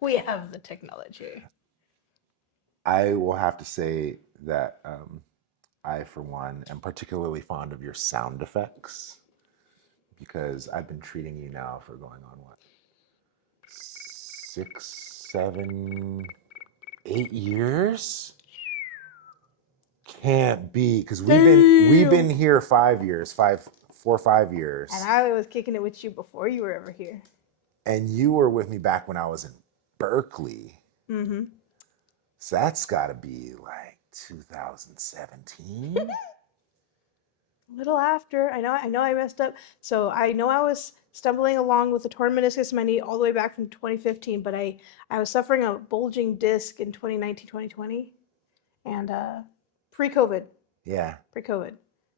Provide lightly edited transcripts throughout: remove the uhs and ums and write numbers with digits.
We have the technology. I will have to say that I, for one, am particularly fond of your sound effects because I've been treating you now for going on what, 6, 7, 8 years? Can't be because we've been Damn. here 5 years, 4 or 5 years, And I was kicking it with you before you were ever here. and you were with me back when I was in Berkeley. Mm-hmm. So that's got to be like 2017. A little after. I know I messed up. So I know I was stumbling along with a torn meniscus in my knee all the way back from 2015, but I was suffering a bulging disc in 2019, 2020, and pre-COVID, Yeah. pre-COVID,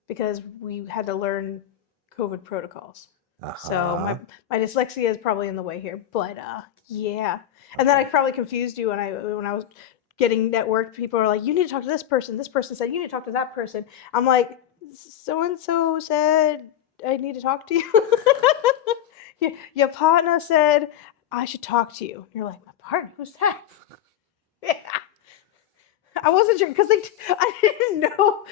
because we had to learn COVID protocols. Uh So my huh. my dyslexia is probably in the way here, but yeah. And then I Okay. probably confused you when I was getting networked. People are like, "You need to talk to this person." This person said, "You need to talk to that person." I'm like, "So and so said I need to talk to you." Your partner said I should talk to you. You're like, "My partner? Who's that?" Yeah. I wasn't sure because I didn't know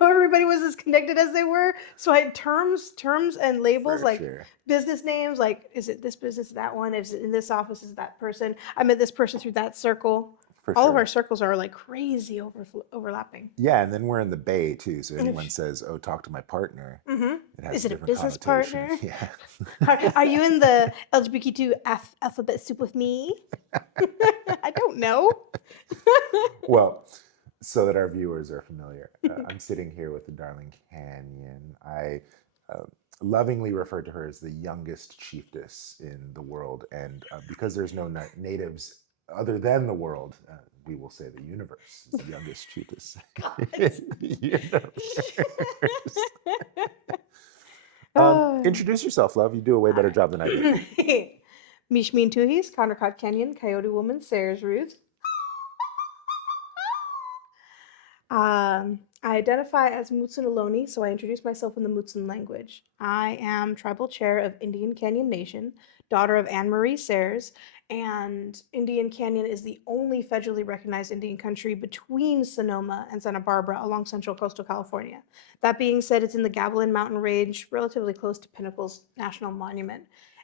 everybody was as connected as they were. So I had terms and labels For like sure. business names, like is it this business, that one? Is it in this office? Is it that person? I met this person through that circle. For All of our sure. circles are like crazy overlapping. Yeah, and then we're in the Bay too. So anyone says, "Oh, talk to my partner," Mm-hmm. it has Is a it a different business connotation. partner? Yeah. Are you in the LGBTQ alphabet soup with me? I don't know. Well, so that our viewers are familiar, I'm sitting here with the darling Kanyon. I uh, lovingly refer to her as the youngest chiefess in the world, and because there's no natives other than the world, we will say the universe is the youngest chiefess in the universe. Oh. Introduce yourself, love. You do a way All better job than I did. right. Mishmeen Tuhis, Conrad Kanyon, Coyote Woman, Sayers-Roods. I identify as Mutsun Ohlone, so I introduce myself in the Mutsun language. I am tribal chair of Indian Canyon Nation, daughter of Anne Marie Sayers, and Indian Canyon is the only federally recognized Indian country between Sonoma and Santa Barbara along central coastal California. That being said, it's in the Gavilan Mountain Range, relatively close to Pinnacles National Monument.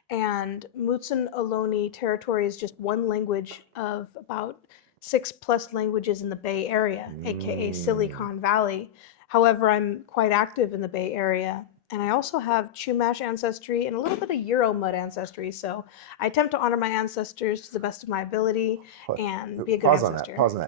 And Mutsun Ohlone territory is just one language of about 6+ languages in the Bay Area, aka Mm. Silicon Valley. However, I'm quite active in the Bay Area. And I also have Chumash ancestry and a little bit of Euro mud ancestry. So I attempt to honor my ancestors to the best of my ability and be a good Pause on that. ancestor. Pause on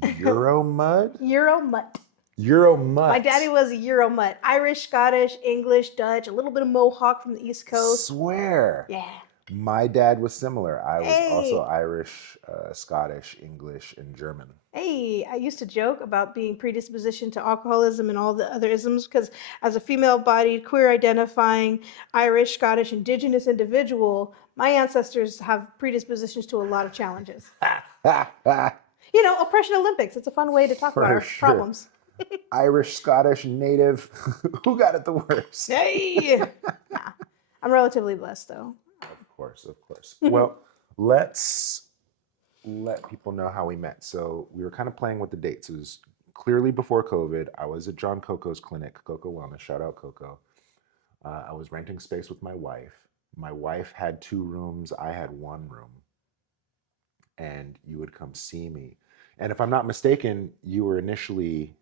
that. Euro mud? Euro mutt. Euro My daddy mutt. was a Euro mutt. Irish, Scottish, English, Dutch, a little bit of Mohawk from the East Coast. Swear. Yeah. My dad was similar. I was also Hey, Irish, Scottish, English, and German. Hey, I used to joke about being predispositioned to alcoholism and all the other isms because, as a female bodied, queer identifying, Irish, Scottish, indigenous individual, my ancestors have predispositions to a lot of challenges. Oppression Olympics. It's a fun way to talk about For our sure. problems. Irish, Scottish, Native. Who got it the worst? Hey! Nah, I'm relatively blessed though. Of course, of course. Well, let's let people know how we met. So we were kind of playing with the dates. It was clearly before COVID. I was at John Coco's clinic, Coco Wellness. Shout out Coco. I was renting space with my wife. My wife had 2 rooms. I had 1 room, and you would come see me. And if I'm not mistaken, you were initially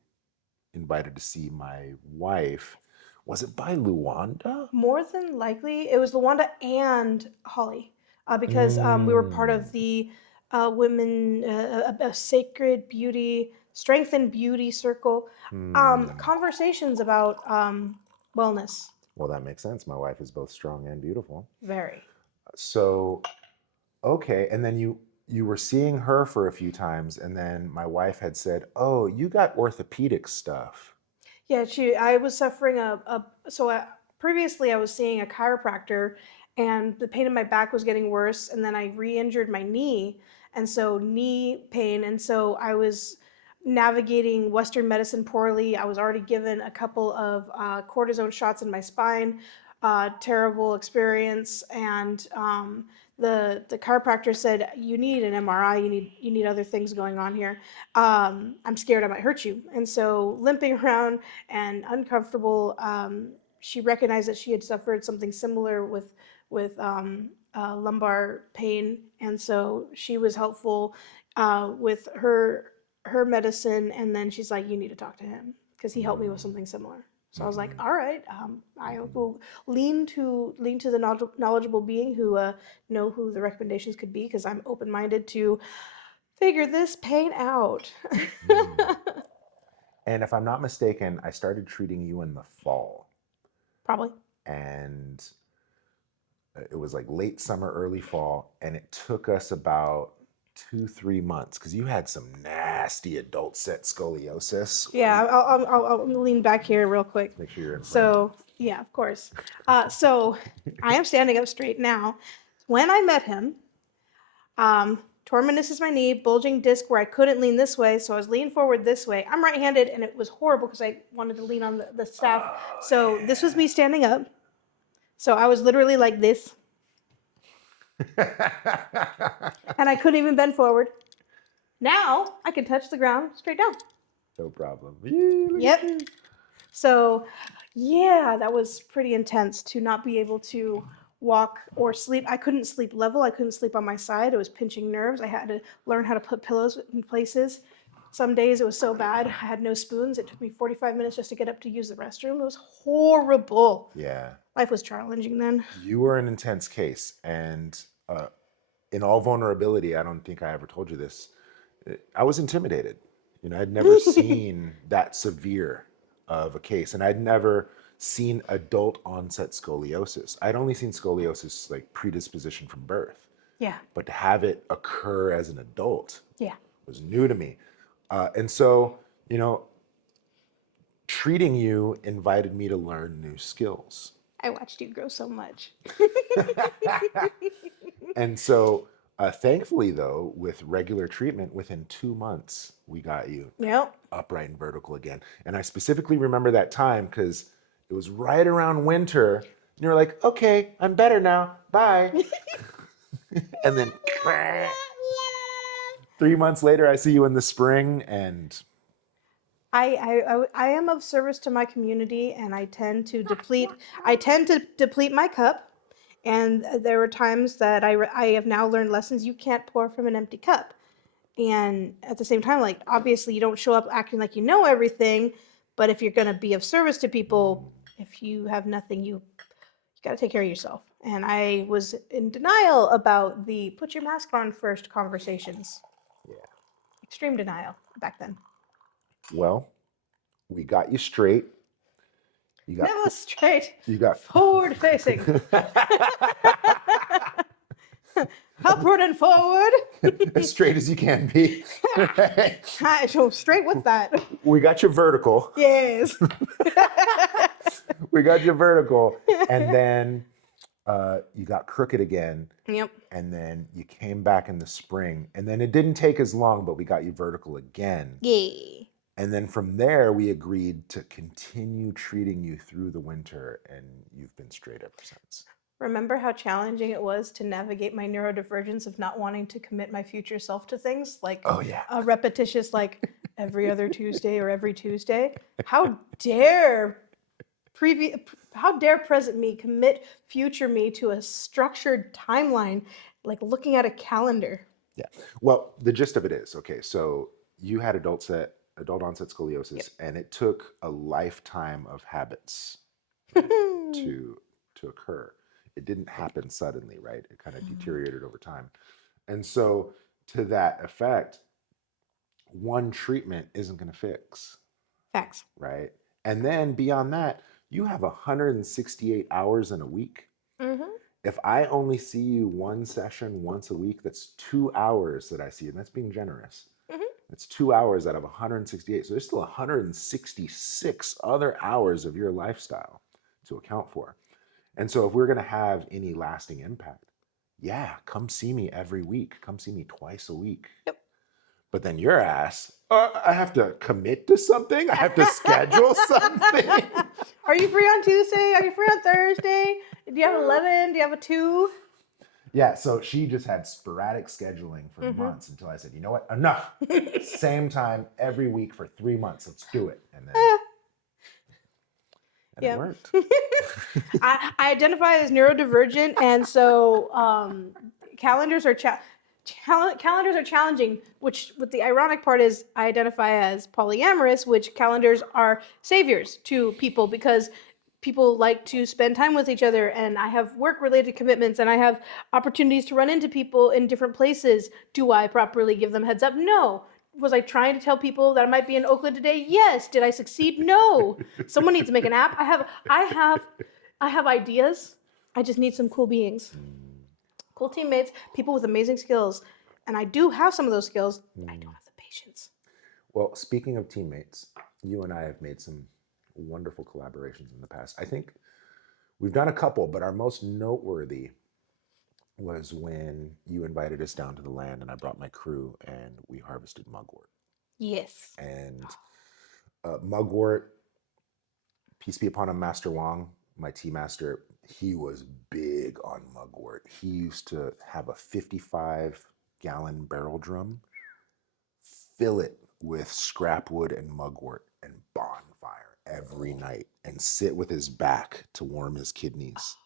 invited to see my wife. Was it by Luanda? More than likely, it was Luanda and Holly, because we were part Mm. of the women, a sacred beauty, strength and beauty circle, Hmm. conversations about wellness. Well, that makes sense. My wife is both strong and beautiful. Very. So, okay. And then you were seeing her for a few times, and then my wife had said, "Oh, you got orthopedic stuff." Yeah, I was suffering previously I was seeing a chiropractor and the pain in my back was getting worse and then I re-injured my knee and so knee pain and so I was navigating Western medicine poorly. I was already given a couple of cortisone shots in my spine. terrible experience, and the chiropractor said you need an MRI. You need other things going on here. I'm scared I might hurt you, and so limping around and uncomfortable. She recognized that she had suffered something similar with lumbar pain, and so she was helpful with her medicine. And then she's like, "You need to talk to him because he helped me with something similar." So I was like, Mhm. "All right, I will lean to the knowledgeable being who know who the recommendations could be because I'm open minded to figure this pain out." Mm. And if I'm not mistaken, I started treating you in the fall, Probably. and it was like late summer, early fall, and it took us about 2, 3 months because you had some nasty adult set scoliosis. Yeah, I'll lean back here real quick. Make sure you're in frame. So, yeah, of course. So I am standing up straight now. When I met him, torn is my knee, bulging disc where I couldn't lean this way, so I was leaning forward this way. I'm right-handed, and it was horrible because I wanted to lean on the staff. So this was me standing up. So I was literally like this, and I couldn't even bend forward. Now I can touch the ground straight down. No problem. Yee, look at Yep. you. So, yeah, that was pretty intense to not be able to walk or sleep. I couldn't sleep level. I couldn't sleep on my side. It was pinching nerves. I had to learn how to put pillows in places. Some days it was so bad. I had no spoons. It took me 45 minutes just to get up to use the restroom. It was horrible. Yeah, Life was challenging then. you were an intense case, and in all vulnerability, I don't think I ever told you this. I was intimidated. I'd never seen that severe of a case, and I'd never seen adult onset scoliosis. I'd only seen scoliosis like predisposition from birth, Yeah, but to have it occur as an adult yeah. was new to me. And so, you know, treating you invited me to learn new skills. I watched you grow so much. And so, thankfully, though, with regular treatment, within 2 months, we got you Yep. upright and vertical again. And I specifically remember that time because it was right around winter. And you were like, okay, I'm better now. Bye. And then 3 months later, I see you in the spring. And I am of service to my community, and I tend to deplete my cup. And there were times that I have now learned lessons. You can't pour from an empty cup. And at the same time, like, obviously you don't show up acting like you know everything, but if you're going to be of service to people, if you have nothing, you got to take care of yourself. And I was in denial about the put your mask on first conversations. yeah, Extreme denial back then. well, we got you straight. You got, Never straight, you got, forward facing. Upward and forward. as straight as you can be. Right? Hi, so straight with that. We got you vertical. Yes. We got you vertical. And then you got crooked again. Yep. And then you came back in the spring. And then it didn't take as long, but we got you vertical again. Yay. And then from there, we agreed to continue treating you through the winter. And you've been straight ever since. Remember how challenging it was to navigate my neurodivergence of not wanting to commit my future self to things like Oh, yeah. a repetitious, like every other Tuesday or every Tuesday? How dare present me commit future me to a structured timeline, like looking at a calendar? Yeah. Well, the gist of it is, okay, so you had adult onset scoliosis, Yep. and it took a lifetime of habits to occur. It didn't happen suddenly, right? It kind of deteriorated over time. And so to that effect, one treatment isn't going to fix, Facts. right? And then beyond that, you have 168 hours in a week. Mm-hmm. If I only see you one session once a week, that's 2 hours that I see, and that's being generous. Mm-hmm. It's 2 hours out of 168. So there's still 166 other hours of your lifestyle to account for. And so if we're going to have any lasting impact, yeah, come see me every week. Come see me twice a week. Yep. But then your ass, I have to commit to something. I have to schedule something. Are you free on Tuesday? Are you free on Thursday? Do you have 11? Do you have a 2? Yeah, so she just had sporadic scheduling for months until I said, you know what, enough. Same time every week for 3 months. Let's do it. And it Yeah. worked. I identify as neurodivergent, and so calendars are calendars are challenging. Which, with the ironic part is, I identify as polyamorous, which calendars are saviors to people because people like to spend time with each other, and I have work-related commitments, and I have opportunities to run into people in different places. Do I properly give them heads up? No. Was I trying to tell people that I might be in Oakland today? Yes. Did I succeed? No. Someone needs to make an app. I have ideas. I just need some cool beings, cool teammates, people with amazing skills. And I do have some of those skills. I don't have the patience. Well, speaking of teammates, you and I have made some wonderful collaborations in the past. I think we've done a couple, but our most noteworthy was when you invited us down to the land and I brought my crew and we harvested mugwort. Yes. And mugwort, peace be upon him, Master Wong, my tea master, he was big on mugwort. He used to have a 55-gallon barrel drum, fill it with scrap wood and mugwort and bonfire every night and sit with his back to warm his kidneys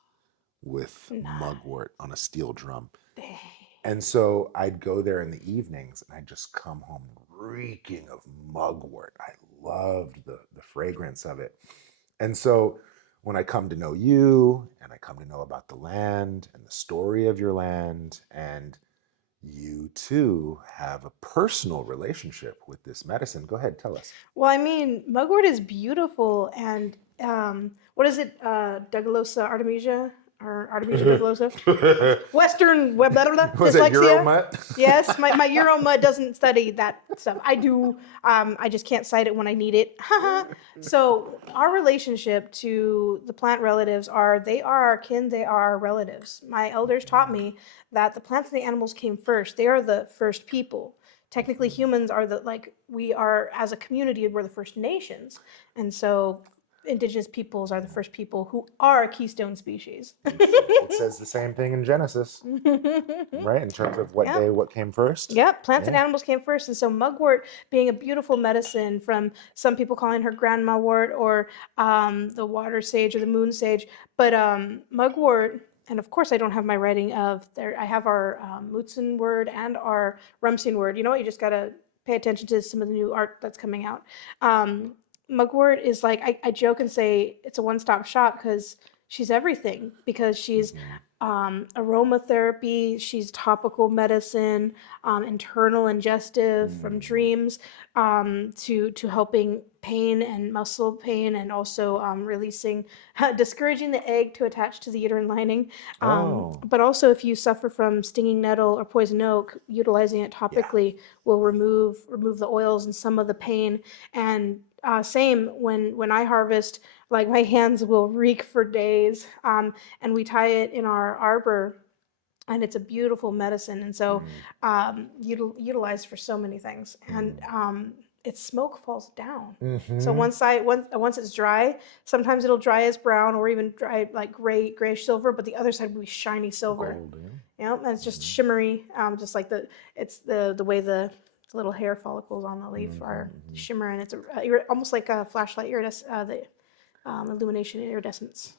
with mugwort on a steel drum. Dang. And so I'd go there in the evenings and I'd just come home reeking of mugwort. I loved the fragrance of it. And so when I come to know you and I come to know about the land and the story of your land, and you too have a personal relationship with this medicine. Go ahead, tell us. Well, I mean, mugwort is beautiful, and what is it? Dougalosa artemisia or Artemisia dougalosa? Western blah, blah, blah, Was it dyslexia. Euromut? Yes, my Euromut doesn't study that stuff. I do. I just can't cite it when I need it. So our relationship to the plant relatives they are our kin, they are our relatives. My elders taught me that the plants and the animals came first. They are the first people. Technically, humans are we are, as a community, we're the First Nations. And so indigenous peoples are the first people who are a keystone species. It says the same thing in Genesis, right? In terms of what day, what came first. Yep, plants and animals came first. And so mugwort being a beautiful medicine, from some people calling her grandma wort or the water sage or the moon sage. But mugwort, and of course I don't have my writing of there. I have our Mutsun word and our Rumseen word. You know what? You just got to pay attention to some of the new art that's coming out. Mugwort is like, I joke and say it's a one-stop shop because she's everything, because she's aromatherapy, she's topical medicine, internal ingestive from dreams, to helping pain and muscle pain, and also releasing, discouraging the egg to attach to the uterine lining. But also, if you suffer from stinging nettle or poison oak, utilizing it topically will remove the oils and some of the pain. And same when I harvest, like my hands will reek for days, and we tie it in our arbor, and it's a beautiful medicine, and so utilized for so many things. And its smoke falls down. So once it's dry, sometimes it'll dry as brown or even dry like grayish silver, but the other side will be shiny silver. Gold, yeah. And it's just shimmery, just like the way the little hair follicles on the leaf are shimmer, and it's almost like a flashlight the illumination iridescence.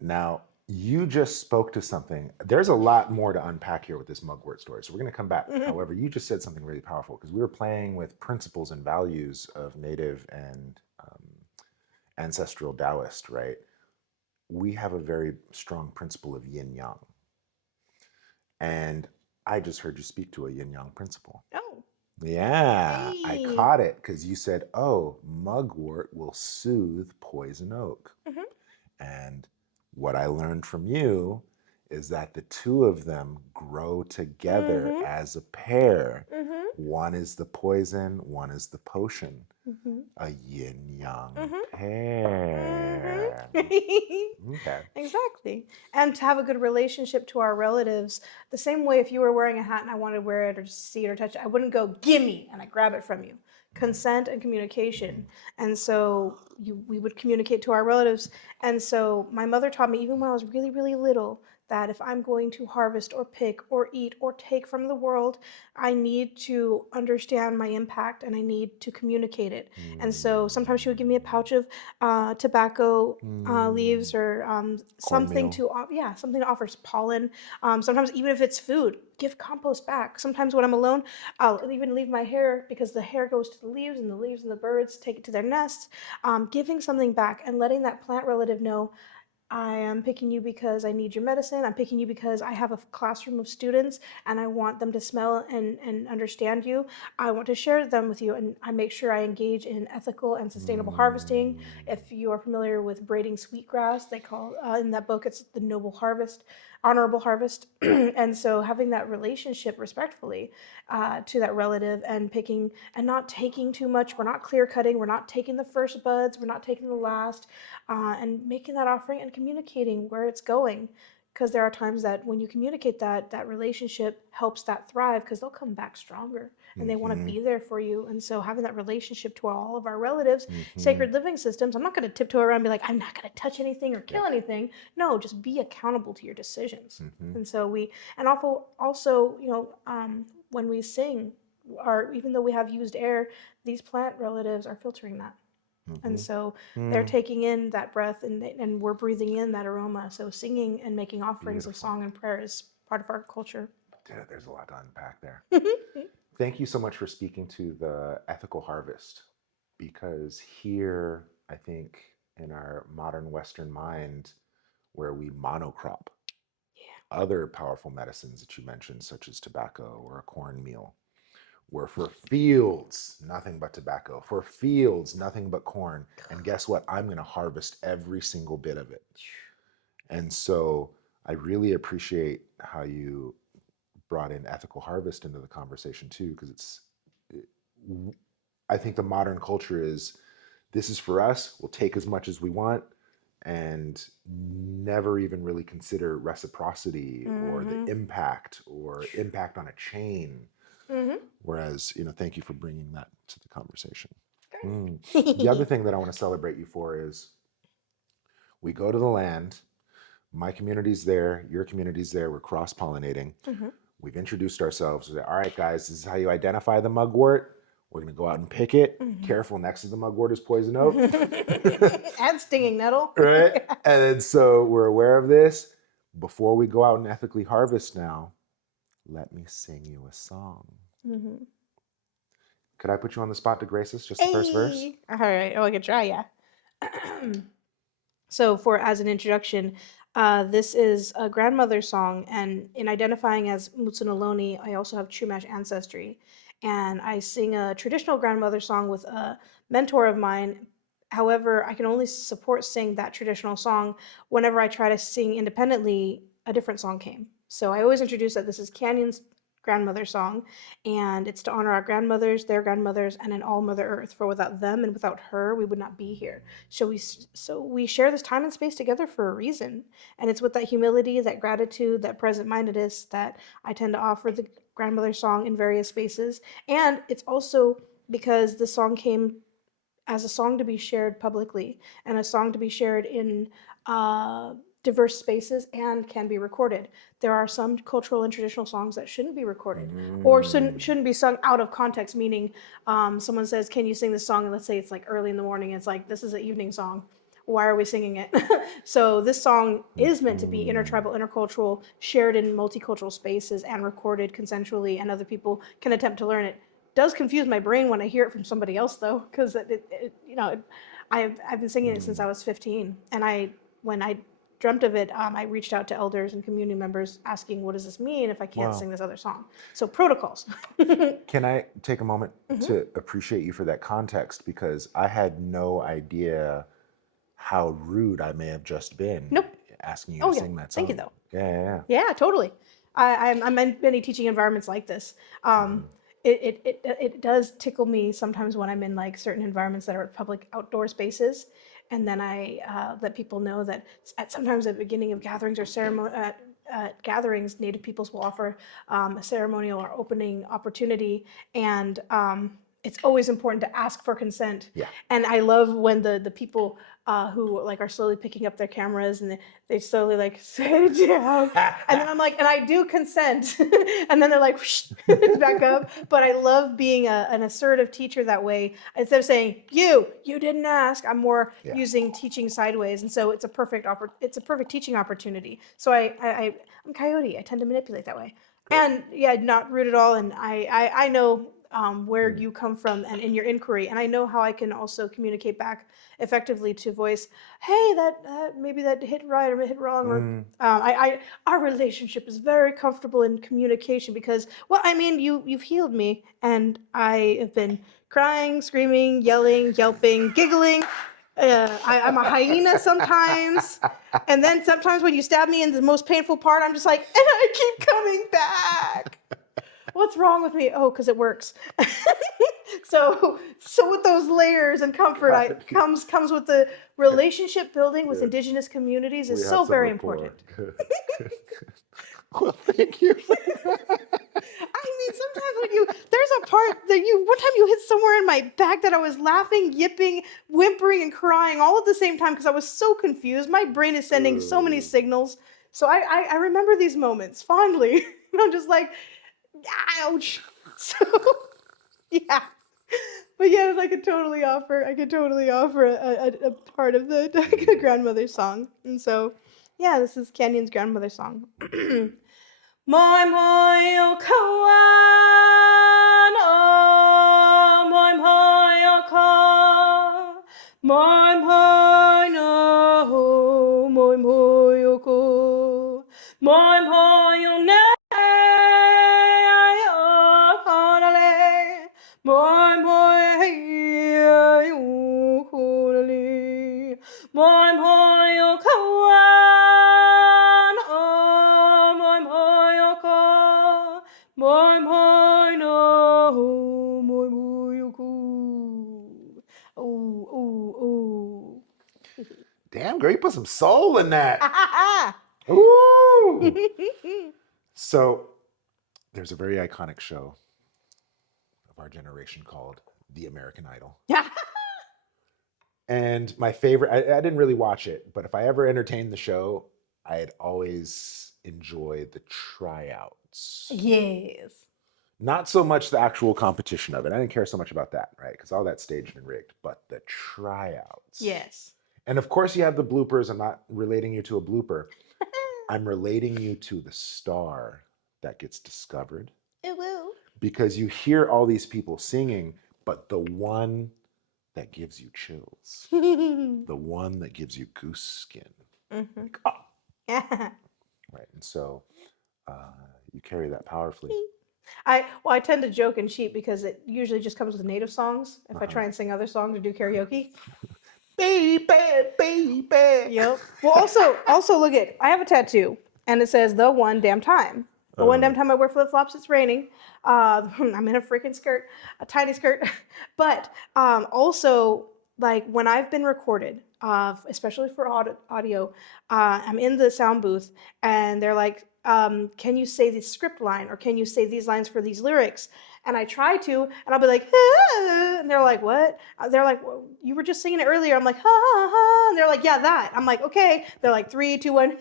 Now, you just spoke to something. There's a lot more to unpack here with this mugwort story, so we're going to come back. However, you just said something really powerful, because we were playing with principles and values of Native and ancestral Taoist, right? We have a very strong principle of yin yang. And I just heard you speak to a yin yang principle. Oh. Yeah, Hey. I caught it because you said, oh, mugwort will soothe poison oak. And what I learned from you is that the two of them grow together Mm-hmm. as a pair. Mm-hmm. One is the poison, one is the potion. Mm-hmm. A yin yang Mm-hmm. pair. Mm-hmm. Okay. Exactly. And to have a good relationship to our relatives, the same way if you were wearing a hat and I wanted to wear it or just see it or touch it, I wouldn't go, gimme, and I grab it from you. Consent and communication. And so we would communicate to our relatives. And so my mother taught me, even when I was really, really little, that if I'm going to harvest or pick or eat or take from the world, I need to understand my impact and I need to communicate it. And so sometimes she would give me a pouch of tobacco leaves or something Cornmeal. to yeah, something that offers pollen. Sometimes even if it's food, give compost back. Sometimes when I'm alone, I'll even leave my hair because the hair goes to the leaves and the leaves and the birds take it to their nests. Giving something back and letting that plant relative know I am picking you because I need your medicine. I'm picking you because I have a classroom of students and I want them to smell and understand you. I want to share them with you and I make sure I engage in ethical and sustainable harvesting. If you are familiar with braiding sweetgrass, they call in that book it's the noble harvest, honorable harvest. And so having that relationship respectfully to that relative and picking and not taking too much. We're not clear cutting. We're not taking the first buds. We're not taking the last. And making that offering and communicating where it's going, because there are times that when you communicate that relationship helps that thrive because they'll come back stronger and they want to Mm-hmm. be there for you. And so having that relationship to all of our relatives, Mm-hmm. sacred living systems, I'm not going to tiptoe around and be like, I'm not going to touch anything or Yeah. kill anything. No, just be accountable to your decisions. Mm-hmm. And so and also when we sing, or even though we have used air, these plant relatives are filtering that. And Mm-hmm. so they're Mm. taking in that breath and we're breathing in that aroma. So singing and making offerings of Beautiful. song and prayer is part of our culture. Dude, there's a lot to unpack there. Thank you so much for speaking to the ethical harvest because here, I think, in our modern Western mind, where we monocrop other powerful medicines that you mentioned, such as tobacco or a cornmeal, where for fields, nothing but tobacco, for fields, nothing but corn. And guess what? I'm going to harvest every single bit of it. And so I really appreciate how you brought in ethical harvest into the conversation too, because I think the modern culture is this is for us, we'll take as much as we want and never even really consider reciprocity or the Mm-hmm. impact or impact on a chain. Mm-hmm. Whereas, thank you for bringing that to the conversation. Mm. The other Great. thing that I want to celebrate you for is we go to the land, my community's there, your community's there, we're cross pollinating. Mm-hmm. We've introduced ourselves. We say, all right, guys, this is how you identify the mugwort. We're going to go out and pick it. Mm-hmm. Careful, next to the mugwort is poison oak. And stinging nettle. Right? And then so we're aware of this. Before we go out and ethically harvest now, let me sing you a song. Mm-hmm. Could I put you on the spot to grace us just the first verse? Hey. All right. Oh, I can try, yeah. So, for as an introduction, this is a grandmother song, and in identifying as Mutsunaloni, I also have Chumash ancestry, and I sing a traditional grandmother song with a mentor of mine. However, I can only support sing that traditional song whenever I try to sing independently. A different song came, so I always introduce that this is Canyon's grandmother song, and it's to honor our grandmothers, their grandmothers, and in all Mother Earth. For without them and without her, we would not be here. So we share this time and space together for a reason, and it's with that humility, that gratitude, that present mindedness that I tend to offer the grandmother song in various spaces. And it's also because the song came as a song to be shared publicly and a song to be shared in uh, diverse spaces and can be recorded. There are some cultural and traditional songs that shouldn't be recorded or shouldn't be sung out of context, meaning someone says, can you sing this song? And let's say it's like early in the morning. It's like, this is an evening song. Why are we singing it? So this song is meant to be intertribal, intercultural, shared in multicultural spaces and recorded consensually, and other people can attempt to learn it. Does confuse my brain when I hear it from somebody else though, because I've been singing it since I was 15, and when I dreamt of it, I reached out to elders and community members asking, what does this mean if I can't Wow. sing this other song? So protocols. Can I take a moment Mm-hmm. to appreciate you for that context? Because I had no idea how rude I may have just been Nope. asking you Oh to yeah, sing that thank you song. though. Yeah. Yeah, totally. I'm in many teaching environments like this. Mhm. It does tickle me sometimes when I'm in like certain environments that are public outdoor spaces, and then I let people know that sometimes at the beginning of gatherings or ceremony. Gatherings, Native peoples will offer a ceremonial or opening opportunity, and it's always important to ask for consent. Yeah. And I love when the people who like are slowly picking up their cameras and they slowly like set it down, and then I'm like, and I do consent, and then they're like, whoosh, it's back up. But I love being an assertive teacher that way. Instead of saying you didn't ask, I'm more Yeah. using teaching sideways, and so it's a perfect teaching opportunity. So I'm Coyote. I tend to manipulate that way. Great. And yeah, not rude at all. And I know where Mm. you come from and in your inquiry, and I know how I can also communicate back effectively to voice, hey, that maybe that hit right or hit wrong, or Mm. our relationship is very comfortable in communication because, well, I mean, you've healed me, and I have been crying, screaming, yelling, yelping, giggling. I'm a hyena sometimes. And then sometimes when you stab me in the most painful part, I'm just like, and I keep coming back. What's wrong with me? Oh, because it works. So with those layers and comfort, God. comes with the relationship building with Good. indigenous communities We is have so some very rapport. important. Good. Good. Well, thank you for that. I mean, sometimes when there's a part that one time you hit somewhere in my back that I was laughing, yipping, whimpering, and crying all at the same time because I was so confused. My brain is sending so many signals. So I remember these moments fondly. And I'm just like, ouch. So yeah. But yes, I could totally offer a part of the grandmother's song. And so, yeah, this is Canyon's grandmother's song. Moi moi o kawan o moi moi o ka moi moi no moi moi o ko moi moi o ne ai o konale moi moi ai o konale moi moi o kawan o moi moi o ka moi moi no moi moi o ku. Ooh, ooh, ooh. Damn, girl, you put some soul in that. Ooh. So there's a very iconic show of our generation called The American Idol. And my favorite, I didn't really watch it, but if I ever entertained the show, I'd always enjoy the tryouts. Yes. Not so much the actual competition of it. I didn't care so much about that, right? Because all that's staged and rigged, but the tryouts. Yes. And of course, you have the bloopers. I'm not relating you to a blooper. I'm relating you to the star that gets discovered. It will. Because you hear all these people singing, but the one that gives you chills, the one that gives you goose skin, like, oh, right. And so you carry that powerfully. I tend to joke and cheat because it usually just comes with native songs. If I try and sing other songs or do karaoke, Baby, baby. yep. Well, also look at, I have a tattoo and it says the one damn time. The one damn time I wear flip flops, it's raining. I'm in a freaking skirt, a tiny skirt. But also, like when I've been recorded, especially for audio, I'm in the sound booth and they're like, can you say this script line or can you say these lines for these lyrics? And I try to, and I'll be like, ah, and they're like, what? They're like, well, you were just singing it earlier. I'm like, ha ha ha. And they're like, yeah, that. I'm like, okay. They're like, 3, 2, 1,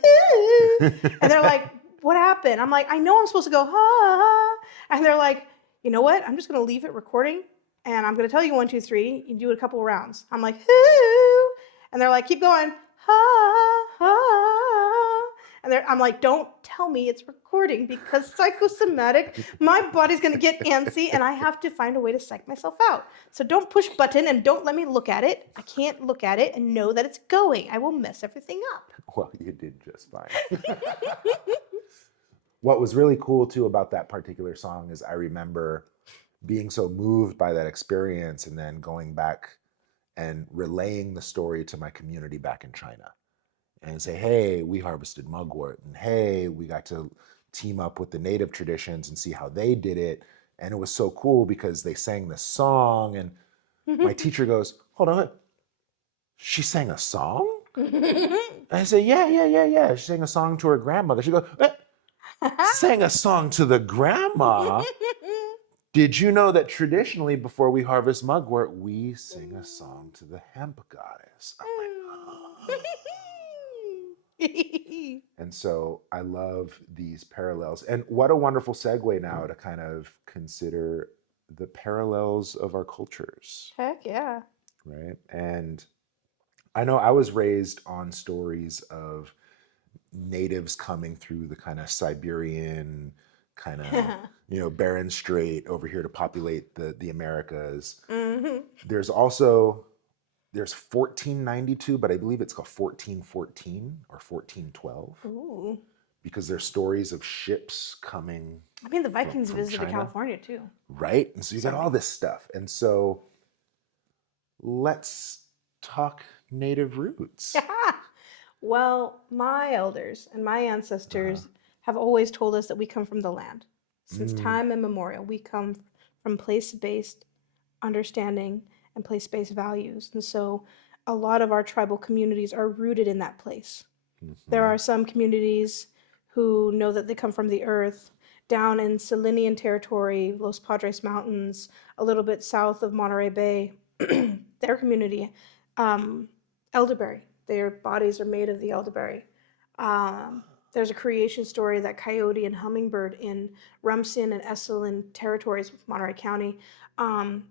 and they're like, what happened? I'm like, I know I'm supposed to go, ha ha. And they're like, you know what? I'm just going to leave it recording and I'm going to tell you 1, 2, 3. You do it a couple of rounds. I'm like, hoo. And they're like, keep going, ha ha. And I'm like, don't tell me it's recording because psychosomatic, my body's going to get antsy and I have to find a way to psych myself out. So don't push button and don't let me look at it. I can't look at it and know that it's going. I will mess everything up. Well, you did just fine. What was really cool too about that particular song is I remember being so moved by that experience and then going back and relaying the story to my community back in China and say, hey, we harvested mugwort, and hey, we got to team up with the native traditions and see how they did it. And it was so cool because they sang the song, and my teacher goes, hold on, she sang a song? I say, yeah. She sang a song to her grandmother. She goes, sang a song to the grandma? Did you know that traditionally, before we harvest mugwort, we sing a song to the hemp goddess? I'm like, oh. And so I love these parallels. And what a wonderful segue now to kind of consider the parallels of our cultures, Heck yeah. right? And I know I was raised on stories of natives coming through the kind of Siberian, kind of, Bering Strait over here to populate the Americas. Hmm. There's 1492, but I believe it's called 1414 or 1412 Ooh. because there's stories of ships coming I mean, the Vikings from visited China, California too. right? And so you got all Sorry. this stuff. And so let's talk native roots. Well, my elders and my Uh-huh. ancestors have always told us that we come from the land. Since Mm, time immemorial, we come from place based understanding and place based values. And so a lot of our tribal communities are rooted in that place. There mhm, are some communities who know that they come from the earth. Down in Salinan territory, Los Padres Mountains, a little bit south of Monterey Bay, their community, um, elderberry. Their bodies are made of the elderberry. There's a creation story that coyote and hummingbird in Rumson and Esalen territories, Monterey County,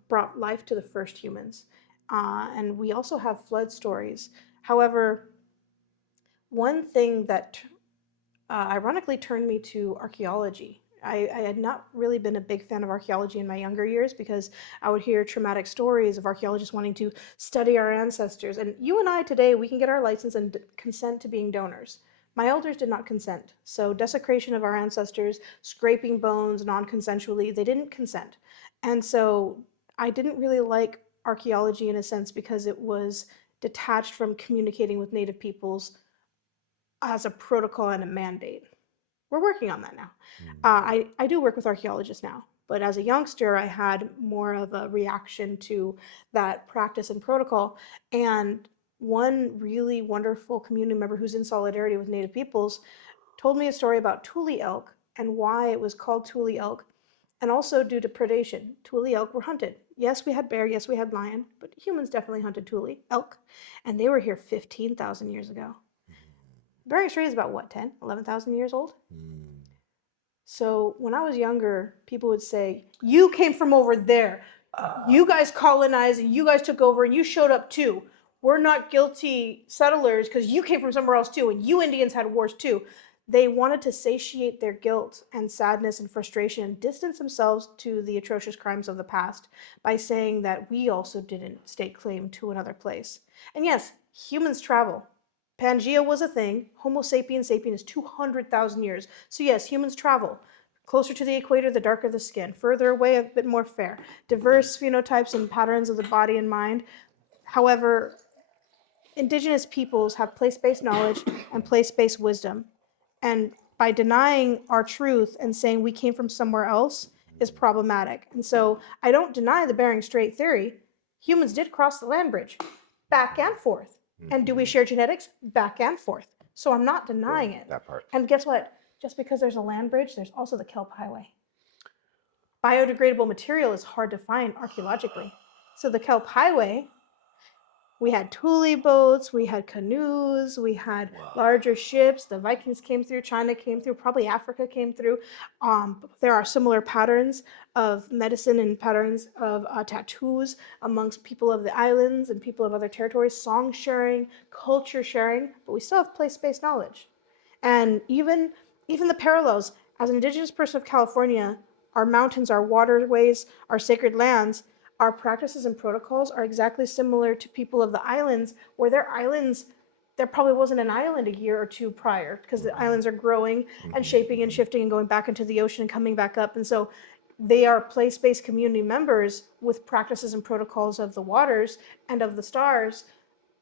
brought life to the first humans. And we also have flood stories. However, one thing that ironically turned me to archaeology. I had not really been a big fan of archaeology in my younger years because I would hear traumatic stories of archaeologists wanting to study our ancestors. And you and I today, we can get our license and consent to being donors. My elders did not consent. So, desecration of our ancestors, scraping bones non consensually, they didn't consent. And so, I didn't really like archaeology in a sense because it was detached from communicating with native peoples as a protocol and a mandate. We're working on that now. mm, I do work with archaeologists now, but as a youngster, I had more of a reaction to that practice and protocol. And one really wonderful community member who's in solidarity with Native peoples told me a story about Tule elk and why it was called Tule elk, and also due to predation. Tule elk were hunted. Yes, we had bear, yes, we had lion, but humans definitely hunted Tule elk, and they were here 15,000 years ago. Bering Strait is about what, 10, 11,000 years old? mm, So when I was younger, people would say, you came from over there. You guys colonized and you guys took over and you showed up too. We're not guilty settlers because you came from somewhere else too and you Indians had wars too. They wanted to satiate their guilt and sadness and frustration and distance themselves to the atrocious crimes of the past by saying that we also didn't stake claim to another place. And yes, humans travel. Pangea was a thing. Homo sapiens sapien is 200,000 years. So, yes, humans travel. Closer to the equator, the darker the skin. Further away, a bit more fair. Diverse phenotypes and patterns of the body and mind. However, indigenous peoples have place based knowledge and place based wisdom. And by denying our truth and saying we came from somewhere else is problematic. And so I don't deny the Bering Strait theory. Humans did cross the land bridge back and forth. And do we mhm. share genetics? Back and forth. So I'm not Boom, denying it. that part. And guess what? Just because there's a land bridge, there's also the kelp highway. Biodegradable material is hard to find archaeologically. So the kelp highway, we had Thule boats, we had canoes, we had Wow. larger ships. The Vikings came through, China came through, probably Africa came through. There are similar patterns of medicine and patterns of tattoos amongst people of the islands and people of other territories, song sharing, culture sharing, but we still have place-based knowledge. And even the parallels, as an indigenous person of California, our mountains, our waterways, our sacred lands, our practices and protocols are exactly similar to people of the islands, where their islands, there probably wasn't an island a year or two prior because the Mhm, islands are growing and mhm, shaping and mhm. shifting and going back into the ocean and coming back up. And so they are place-based community members with practices and protocols of the waters and of the stars,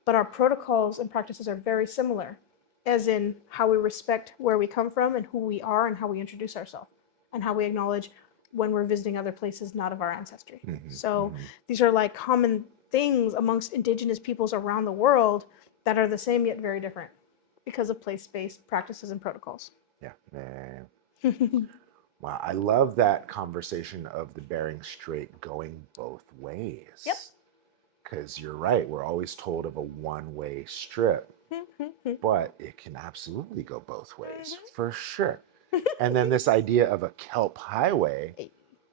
but our protocols and practices are very similar. as in how we respect where we come from and who we are and how we introduce ourselves and how we acknowledge when we're visiting other places not of our ancestry. Hmm. So Hmm. these are like common things amongst indigenous peoples around the world that are the same yet very different because of place-based practices and protocols. Yeah. Man. Wow. I love that conversation of the Bering Strait going both Yep. ways. Because you're right, we're always told of a one-way strip, but it can absolutely go both ways for sure. And then this idea of a kelp highway,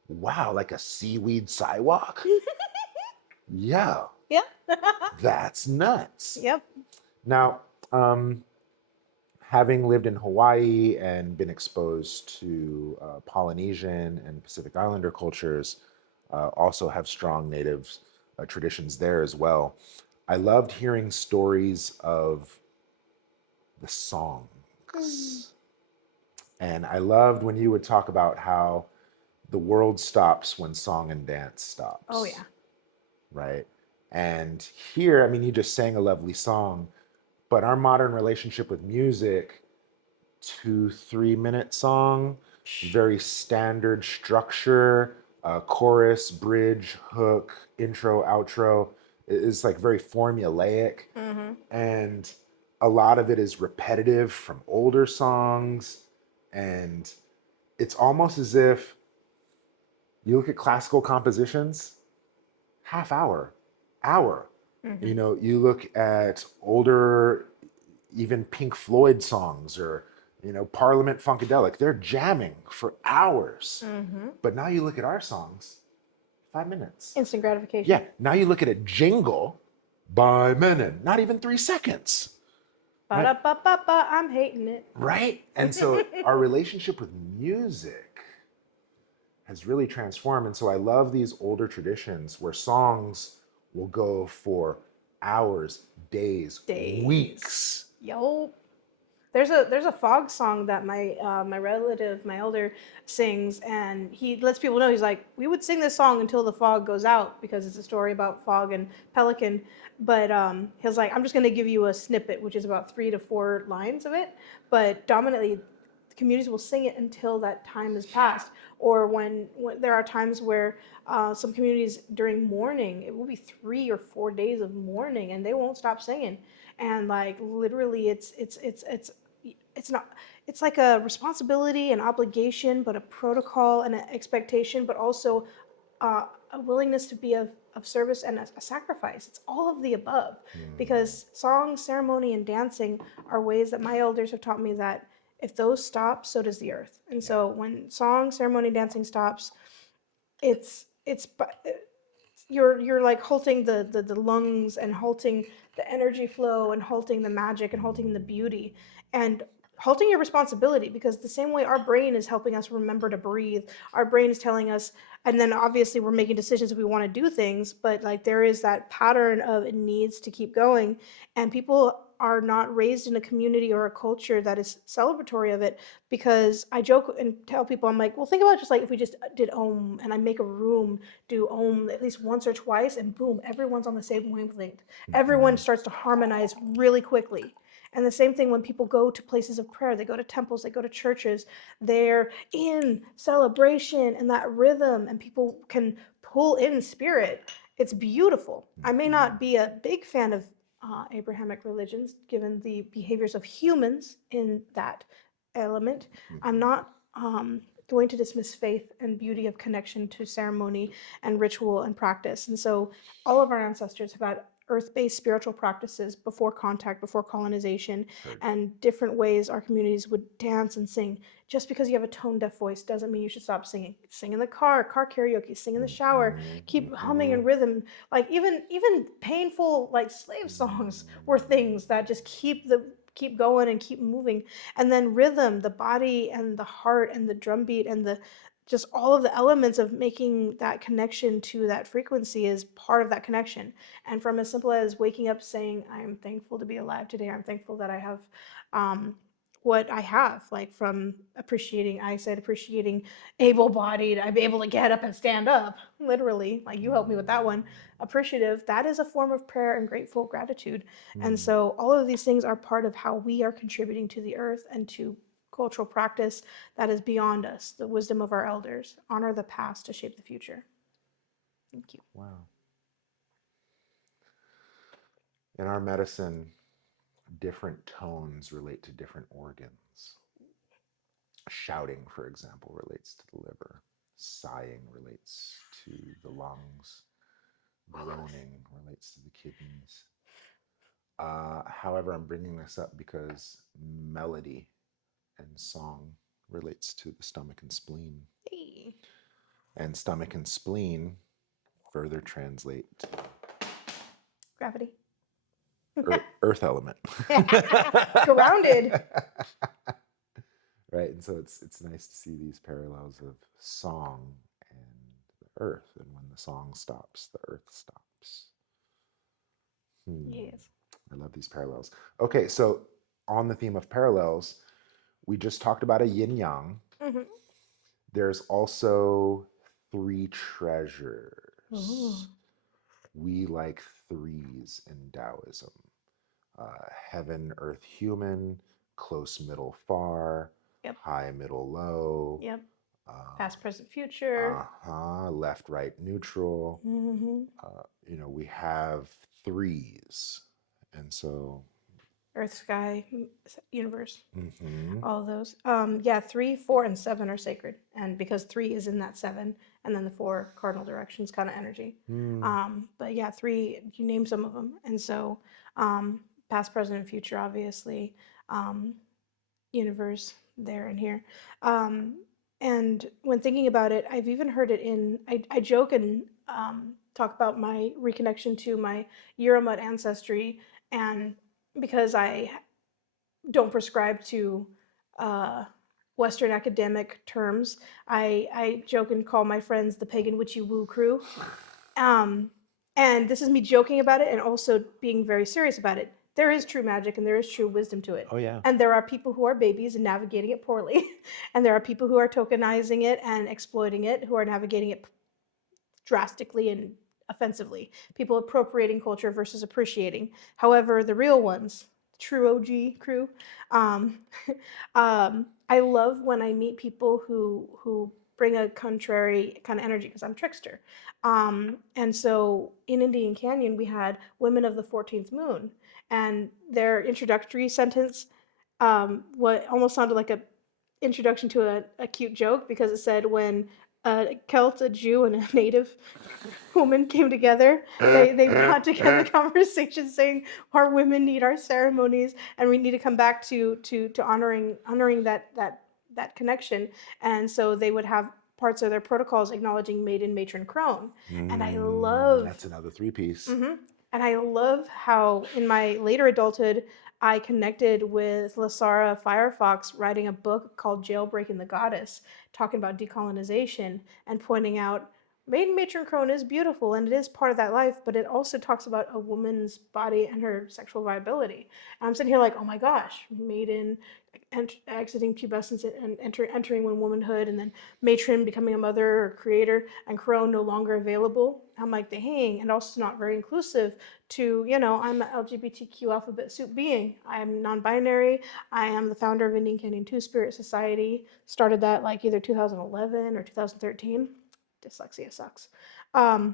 wow, like a seaweed sidewalk? Yeah, Yeah. that's nuts. Yep. Now, um, having lived in Hawaii and been exposed to Polynesian and Pacific Islander cultures, also have strong native traditions there as well. I loved hearing stories of the Mm. songs. And I loved when you would talk about how the world stops when song and dance Oh stops, yeah. right? And here, I mean, you just sang a lovely song, but our modern relationship with music, 2 3 minute song, very standard structure, chorus, bridge, hook, intro, outro, is like very formulaic. Mm-hmm. And a lot of it is repetitive from older songs. And it's almost as if you look at classical compositions, half hour, hour. Mm-hmm. You look at older, even Pink Floyd songs or, Parliament Funkadelic, they're jamming for hours. Mm-hmm. But now you look at our songs, 5 minutes. Instant gratification. Yeah, now you look at a jingle by Menon, not even 3 seconds. Right? Ba-da-ba-ba-ba, I'm hating it. Right? And so our relationship with music has really transformed. And so I love these older traditions where songs will go for hours, days, Days. weeks. Yo. There's a fog song that my relative, my elder, sings, and he lets people know, he's like, we would sing this song until the fog goes out because it's a story about fog and pelican, but he's like, I'm just gonna give you a snippet, which is about 3 to 4 lines of it, but dominantly communities will sing it until that time is passed. Or when there are times where some communities during mourning, it will be 3 or 4 days of mourning, and they won't stop singing. And like literally, it's not, it's like a responsibility, an obligation, but a protocol and an expectation, but also a willingness to be of service and a sacrifice. It's all of the above, Mm. because song, ceremony, and dancing are ways that my elders have taught me that if those stop, so does the earth. And Yeah. so when song, ceremony, dancing stops, it's you're like halting the lungs and halting the energy flow and halting the magic and halting the beauty and halting your responsibility, because the same way our brain is helping us remember to breathe, our brain is telling us, and then obviously we're making decisions if we want to do things, but like there is that pattern of it needs to keep going, and people are not raised in a community or a culture that is celebratory of it. Because I joke and tell people, I'm like, well, think about just like if we just did Om, and I make a room do Om at least once or twice, and boom, everyone's on the same wavelength. Everyone Mhm. starts to harmonize really quickly. And the same thing when people go to places of prayer, they go to temples, they go to churches, they're in celebration and that rhythm, and people can pull in spirit. It's beautiful. I may not Mhm. be a big fan of Abrahamic religions, given the behaviors of humans in that element. I'm Mhm. not going to dismiss faith and beauty of connection to ceremony and ritual and practice. And so all of our ancestors have had earth-based spiritual practices before contact, before colonization, Heard. and different ways our communities would dance and sing. Just because you have a tone-deaf voice doesn't mean you should stop singing. Sing in the car karaoke, sing in the shower, Mhm. keep humming in Mhm. rhythm. Like even painful like slave songs were things that just keep going and keep moving. And then rhythm, the body and the heart and the drum beat and the just all of the elements of making that connection to that frequency is part of that connection. And from as simple as waking up saying, I'm thankful to be alive today, I'm thankful that I have um, what I have, like from appreciating eyesight, appreciating able-bodied, I'm able to get up and stand up, literally. Like you helped me with that one. Appreciative, that is a form of prayer and grateful gratitude. And Mm. so all of these things are part of how we are contributing to the earth and to cultural practice that is beyond us, the wisdom of our elders. Honor the past to shape the future. Thank you. Wow. In our medicine, different tones relate to different organs. Shouting, for example, relates to the liver. Sighing relates to the lungs. Groaning relates to the kidneys. However, I'm bringing this up because melody and song relates to the stomach and spleen. Hey. And stomach and spleen further translate to Gravity. earth element. Grounded. Right, and so it's nice to see these parallels of song and the earth, and when the song stops, the earth stops. Yes. I love these parallels. Okay, so on the theme of parallels, we just talked about a yin yang. Mm-hmm. There's also three treasures. Ooh. We like threes in Taoism: heaven, earth, human, close, middle, far, Yep. high, middle, low. Yep. Uh, Past, present, future. left, right, neutral. Mm-hmm. We have threes, and so. Earth, sky, universe. Mm-hmm. All of those. Yeah, 3, 4, and 7 are sacred, and because 3 is in that 7, and then the 4 cardinal directions kind of energy. But yeah, 3. You name some of them, and so past, present, and future, obviously. Universe there and here. And when thinking about it, I've even heard it in. I joke and talk about my reconnection to my Euromut ancestry, and because I don't prescribe to uh, Western academic terms. I joke and call my friends the pagan witchy woo crew. Um, and this is me joking about it and also being very serious about it. There is true magic and there is true wisdom to it. Oh yeah. And there are people who are babies and navigating it poorly. And there are people who are tokenizing it and exploiting it, who are navigating it drastically and offensively. People appropriating culture versus appreciating. However, the real ones, true OG crew, um, I love when I meet people who bring a contrary kind of energy because I'm trickster. And so in Indian Canyon, we had women of the 14th moon, and their introductory sentence what almost sounded like a introduction to a cute joke because it said when a Celt, a Jew, and a native woman came together, they brought together conversations saying our women need our ceremonies and we need to come back to honoring that connection. And so they would have parts of their protocols acknowledging maiden, matron, crone. And I love That's another three-piece. Mm-hmm. And I love how in my later adulthood, I connected with Lasara Firefox writing a book called Jailbreaking the Goddess, talking about decolonization and pointing out maiden matron crone is beautiful and it is part of that life, but it also talks about a woman's body and her sexual viability. And I'm sitting here like, oh my gosh, maiden exiting pubescence and entering womanhood, and then matron becoming a mother or creator, and crone no longer available. I'm like, dang, and also not very inclusive to, I'm an LGBTQ alphabet soup being. I am non-binary. I am the founder of Indian Canyon Two Spirit Society. Started that like either 2011 or 2013. Dyslexia sucks. But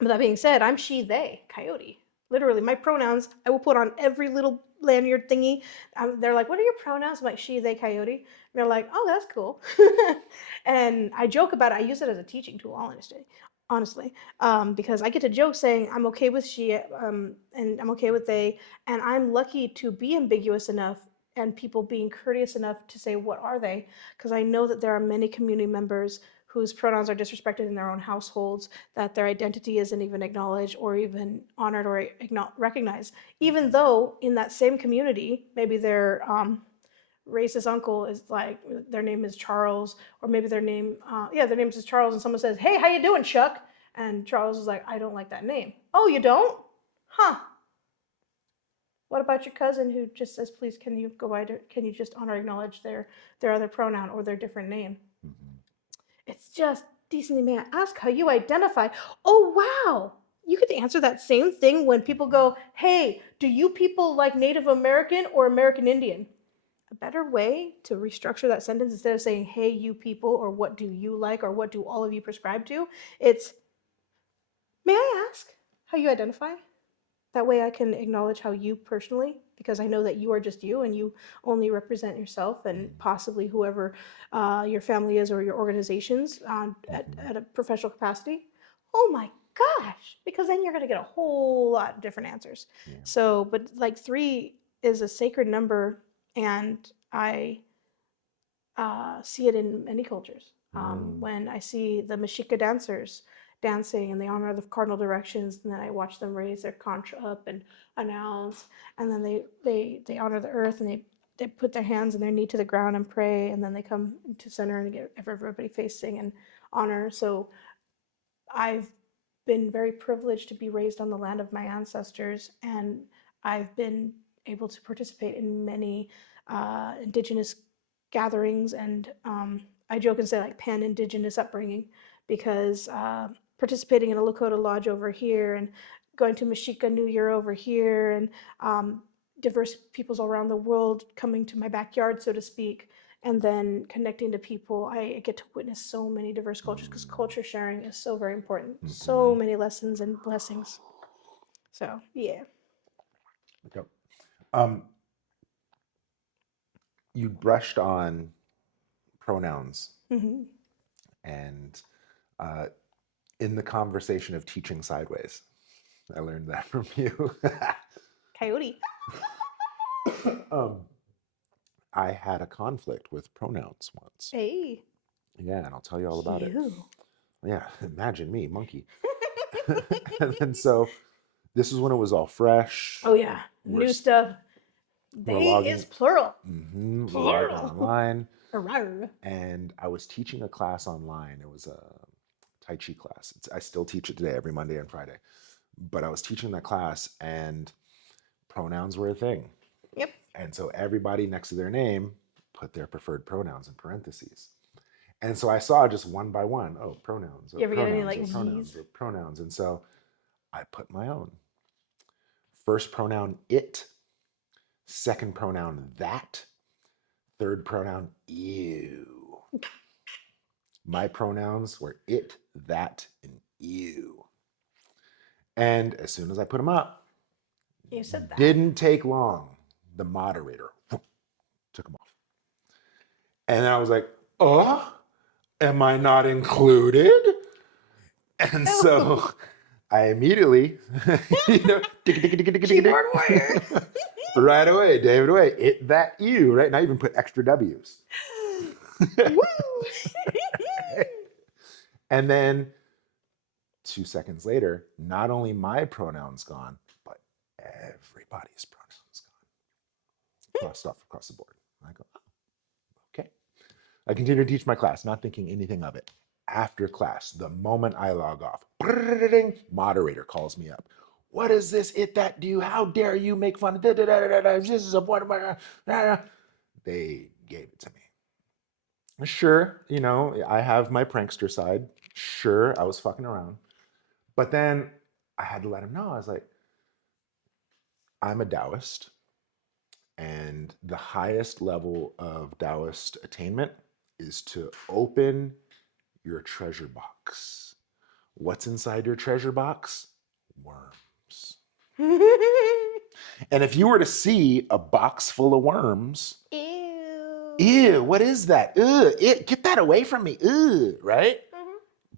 that being said, I'm she, they, coyote. Literally, my pronouns I will put on every little lanyard thingy. They're like, what are your pronouns? I'm like, she, they, coyote. And they're like, oh, that's cool. And I joke about it. I use it as a teaching tool, honestly, because I get to joke saying I'm okay with she and I'm okay with they. And I'm lucky to be ambiguous enough and people being courteous enough to say, what are they? Because I know that there are many community members whose pronouns are disrespected in their own households, that their identity isn't even acknowledged or even honored or recognized, even though in that same community, maybe their racist uncle is like, their name is Charles, or maybe their name is Charles, and someone says, hey, how you doing, Chuck? And Charles is like, I don't like that name. Oh, you don't? Huh. What about your cousin who just says, please, can you just honor, acknowledge their other pronoun or their different name? Mhm. It's just decently, may I ask how you identify? Oh, wow. You get to answer that same thing when people go, hey, do you people like Native American or American Indian? A better way to restructure that sentence instead of saying, hey, you people, or what do you like, or what do all of you prescribe to? It's, may I ask how you identify? That way I can acknowledge how you personally, because I know that you are just you and you only represent yourself and possibly whoever your family is or your organizations Mhm. at a professional capacity. Oh my gosh, because then you're going to get a whole lot of different answers. Yeah. So, but like three is a sacred number, and I see it in many cultures. Mm. When I see the Mexica dancers dancing and they honor the cardinal directions, and then I watch them raise their concha up and announce, and then they honor the earth and they put their hands and their knee to the ground and pray, and then they come to center and get everybody facing and honor. So I've been very privileged to be raised on the land of my ancestors, and I've been able to participate in many indigenous gatherings, and I joke and say like pan indigenous upbringing because participating in a Lakota lodge over here and going to Mexica New Year over here and um, diverse peoples all around the world coming to my backyard, so to speak, and then connecting to people. I get to witness so many diverse cultures because culture sharing is so very important. So Mhm. many lessons and blessings. So yeah. Yep. Um, you brushed on pronouns, Hmm. and uh, in the conversation of teaching sideways, I learned that from you. Coyote. um, I had a conflict with pronouns once. Hey, Yeah, and I'll tell you all about it. you. Yeah, imagine me, monkey. And then so this is when it was all fresh. Oh yeah, We're new stuff. we're They is logging. plural. We're logging Plural. online, Rawr. and I was teaching a class online. It was a Tai Chi class. I still teach it today, every Monday and Friday. But I was teaching that class, and pronouns were a thing. Yep. And so everybody next to their name put their preferred pronouns in parentheses. And so I saw just one by one, oh, pronouns, oh, You ever get any pronouns, like oh, Z's? pronouns, oh, pronouns. And so I put my own. First pronoun, it. Second pronoun, that. Third pronoun, you. My pronouns were it, that, and you. And as soon as I put them up, You said that. didn't take long. The moderator took them off. And then I was like, oh, am I not included? And Oh, so I immediately, you know, keyboard warrior. right away, David away, it, that, you, right? And I even put extra W's. Woo! And then 2 seconds later, not only my pronouns gone, but everybody's pronouns gone. Crossed off across the board. I go, oh, okay. I continue to teach my class, not thinking anything of it. After class, the moment I log off, moderator calls me up. What is this? It that do? How dare you make fun of this is a point of my. They gave it to me. Sure, you know, I have my prankster side. Sure, I was fucking around. But then I had to let him know. I was like, I'm a Taoist, and the highest level of Taoist attainment is to open your treasure box. What's inside your treasure box? Worms. And if you were to see a box full of worms, Ew. ew, what is that? Ugh, get that away from me. Ugh, right? Mhm.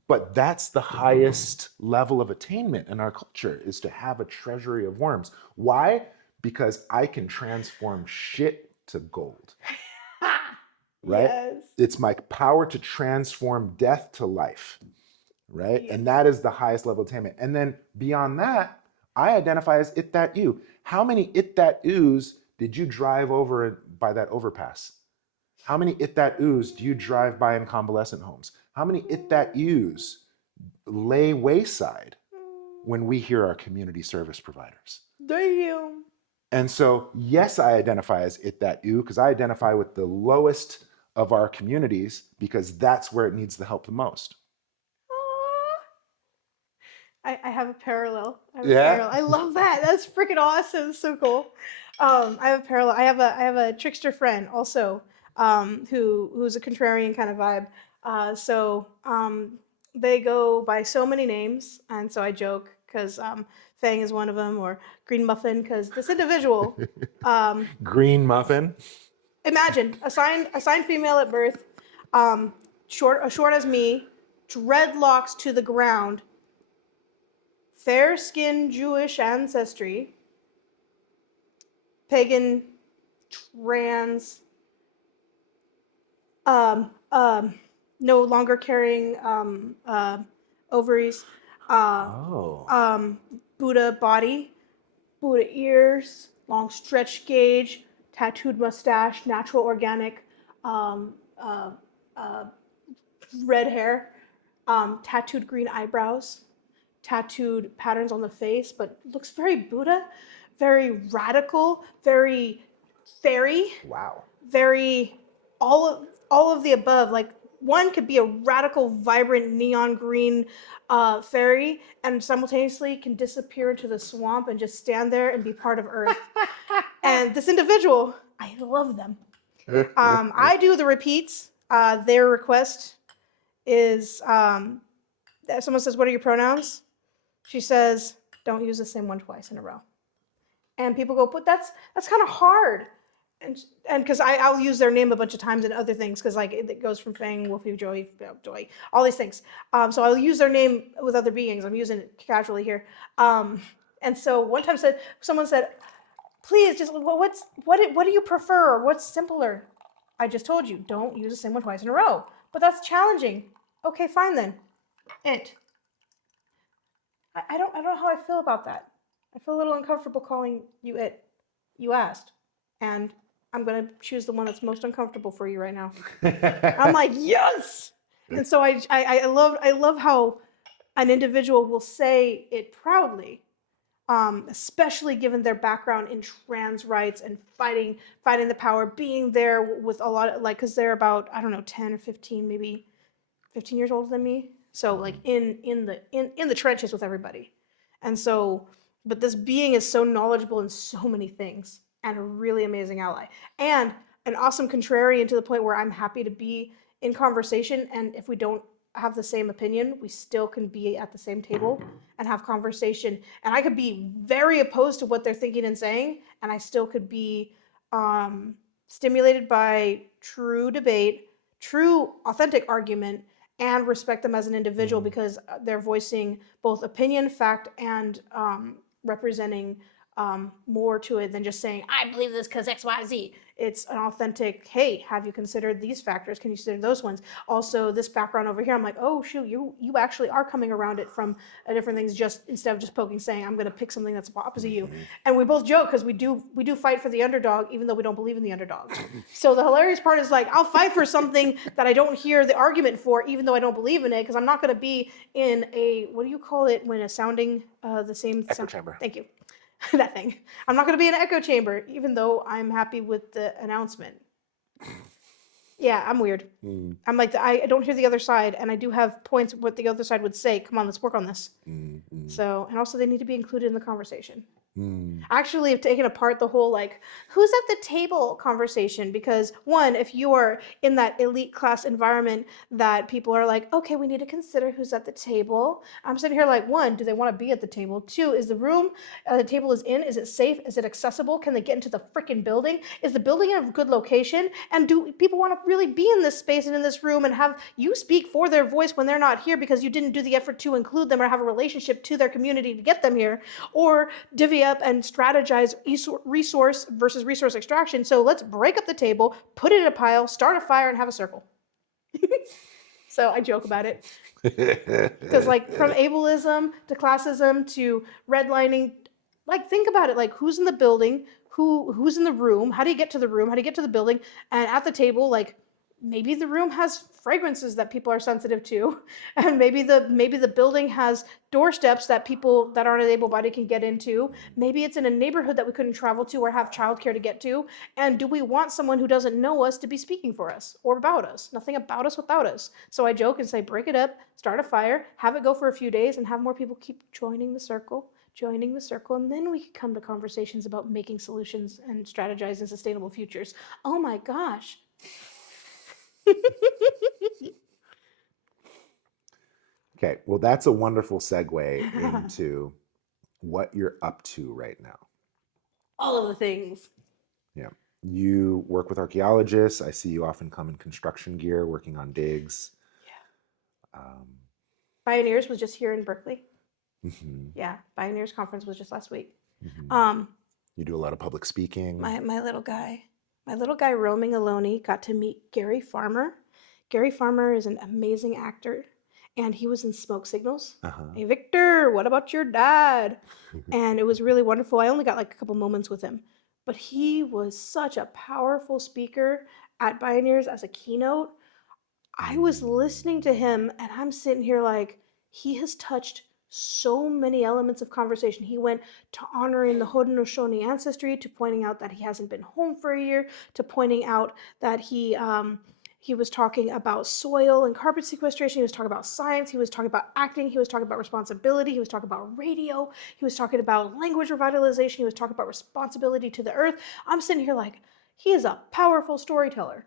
But that's the highest level of attainment in our culture, is to have a treasury of worms. Why? Because I can transform shit to gold, right? Yes. It's my power to transform death to life, right? Yes. And that is the highest level of attainment. And then beyond that, I identify as it that you. How many it that oohs did you drive over by that overpass? How many it that oohs do you drive by in convalescent homes? How many it that oohs lay wayside when we hear our community service providers? Damn. And so, yes, I identify as it, that, you, because I identify with the lowest of our communities because that's where it needs the help the most. I have a parallel. I have a Yeah. parallel. I love that. That's freaking awesome. It's so cool. I have a parallel. I have a trickster friend also, who's a contrarian kind of vibe. They go by so many names, and so I joke because Fang is one of them, or Green Muffin, because this individual, um, Green muffin. imagine assigned female at birth, short as me, dreadlocks to the ground, fair skinned Jewish ancestry, pagan, trans, um, um, no longer carrying ovaries, uh, Oh. um, Buddha body, Buddha ears, long stretch gauge, tattooed mustache, natural organic, um, uh, uh, red hair, tattooed green eyebrows, tattooed patterns on the face, but looks very Buddha, very radical, very fairy, Wow. very all of the above. Like one could be a radical, vibrant neon green fairy, and simultaneously can disappear into the swamp and just stand there and be part of Earth. And this individual, I love them. I do the repeats. Their request is someone says, "What are your pronouns?" She says, "Don't use the same one twice in a row." And people go, "But that's kind of hard." And because I'll use their name a bunch of times in other things because like it goes from Fang, Wolfie, Joy, all these things. So I'll use their name with other beings. I'm using it casually here. And so one time someone said, "Please, just what do you prefer? Or what's simpler?" I just told you, don't use the same one twice in a row. But that's challenging. Okay, fine then. It. I don't know how I feel about that. I feel a little uncomfortable calling you it. You asked, and I'm gonna choose the one that's most uncomfortable for you right now. I'm like, yes. And so I love how an individual will say it proudly, especially given their background in trans rights and fighting the power, being there with a lot of like, because they're about, I don't know, 10 or 15, maybe 15 years older than me. So like in the trenches with everybody. And so, but this being is so knowledgeable in so many things and a really amazing ally and an awesome contrarian to the point where I'm happy to be in conversation. And if we don't have the same opinion, we still can be at the same table and have conversation. And I could be very opposed to what they're thinking and saying, and I still could be stimulated by true debate, true authentic argument, and respect them as an individual because they're voicing both opinion, fact, and representing more to it than just saying, "I believe this because XYZ." It's an authentic, "Hey, have you considered these factors? Can you consider those ones? Also, this background over here." I'm like, "Oh, shoot, you actually are coming around it from different things just instead of just poking, saying, I'm going to pick something that's opposite you." And we both joke because we do fight for the underdog, even though we don't believe in the underdog. So the hilarious part is like, I'll fight for something that I don't hear the argument for, even though I don't believe in it, because I'm not going to be in a, what do you call it when a sounding the same Echo sound? chamber. Thank you. That thing. I'm not going to be in an echo chamber, even though I'm happy with the announcement. Yeah, I'm weird. I'm like, I don't hear the other side, and I do have points what the other side would say. Come on, let's work on this. So, and also they need to be included in the conversation. Actually, have taken apart the whole like who's at the table conversation because one, if you are in that elite class environment that people are like, okay, we need to consider who's at the table. I'm sitting here like, one, do they want to be at the table? Two, is the room the table is in, is it safe? Is it accessible? Can they get into the freaking building? Is the building in a good location? And do people want to really be in this space and in this room and have you speak for their voice when they're not here because you didn't do the effort to include them or have a relationship to their community to get them here? Or divvy up and strategize resource versus resource extraction. So let's break up the table, put it in a pile, start a fire, and have a circle. So I joke about it. Because like from ableism to classism to redlining, like think about it, like who's in the building, who's in the room, how do you get to the room, how do you get to the building, and at the table, like maybe the room has fragrances that people are sensitive to, and maybe the building has doorsteps that people that aren't able-bodied can get into. Maybe it's in a neighborhood that we couldn't travel to or have childcare to get to. And do we want someone who doesn't know us to be speaking for us or about us? Nothing about us without us. So I joke and say, break it up, start a fire, have it go for a few days, and have more people keep joining the circle, and then we can come to conversations about making solutions and strategizing sustainable futures. Oh my gosh. Okay, well, that's a wonderful segue into what you're up to right now. All of the things. Yeah. You work with archaeologists. I see you often come in construction gear working on digs. Yeah. Pioneers was just here in Berkeley. Mm-hmm. Yeah, Pioneers Conference was just last week. Mm-hmm. You do a lot of public speaking. My little guy roaming alone got to meet Gary Farmer. Gary Farmer is an amazing actor, and he was in Smoke Signals. Hey, Victor, what about your dad? And it was really wonderful. I only got like a couple moments with him, but he was such a powerful speaker at Pioneers as a keynote. I was listening to him, and I'm sitting here like, he has touched so many elements of conversation. He went to honoring the Haudenosaunee ancestry, to pointing out that he hasn't been home for a year, to pointing out that he was talking about soil and carbon sequestration. He was talking about science. He was talking about acting. He was talking about responsibility. He was talking about radio. He was talking about language revitalization. He was talking about responsibility to the earth. I'm sitting here like, he is a powerful storyteller.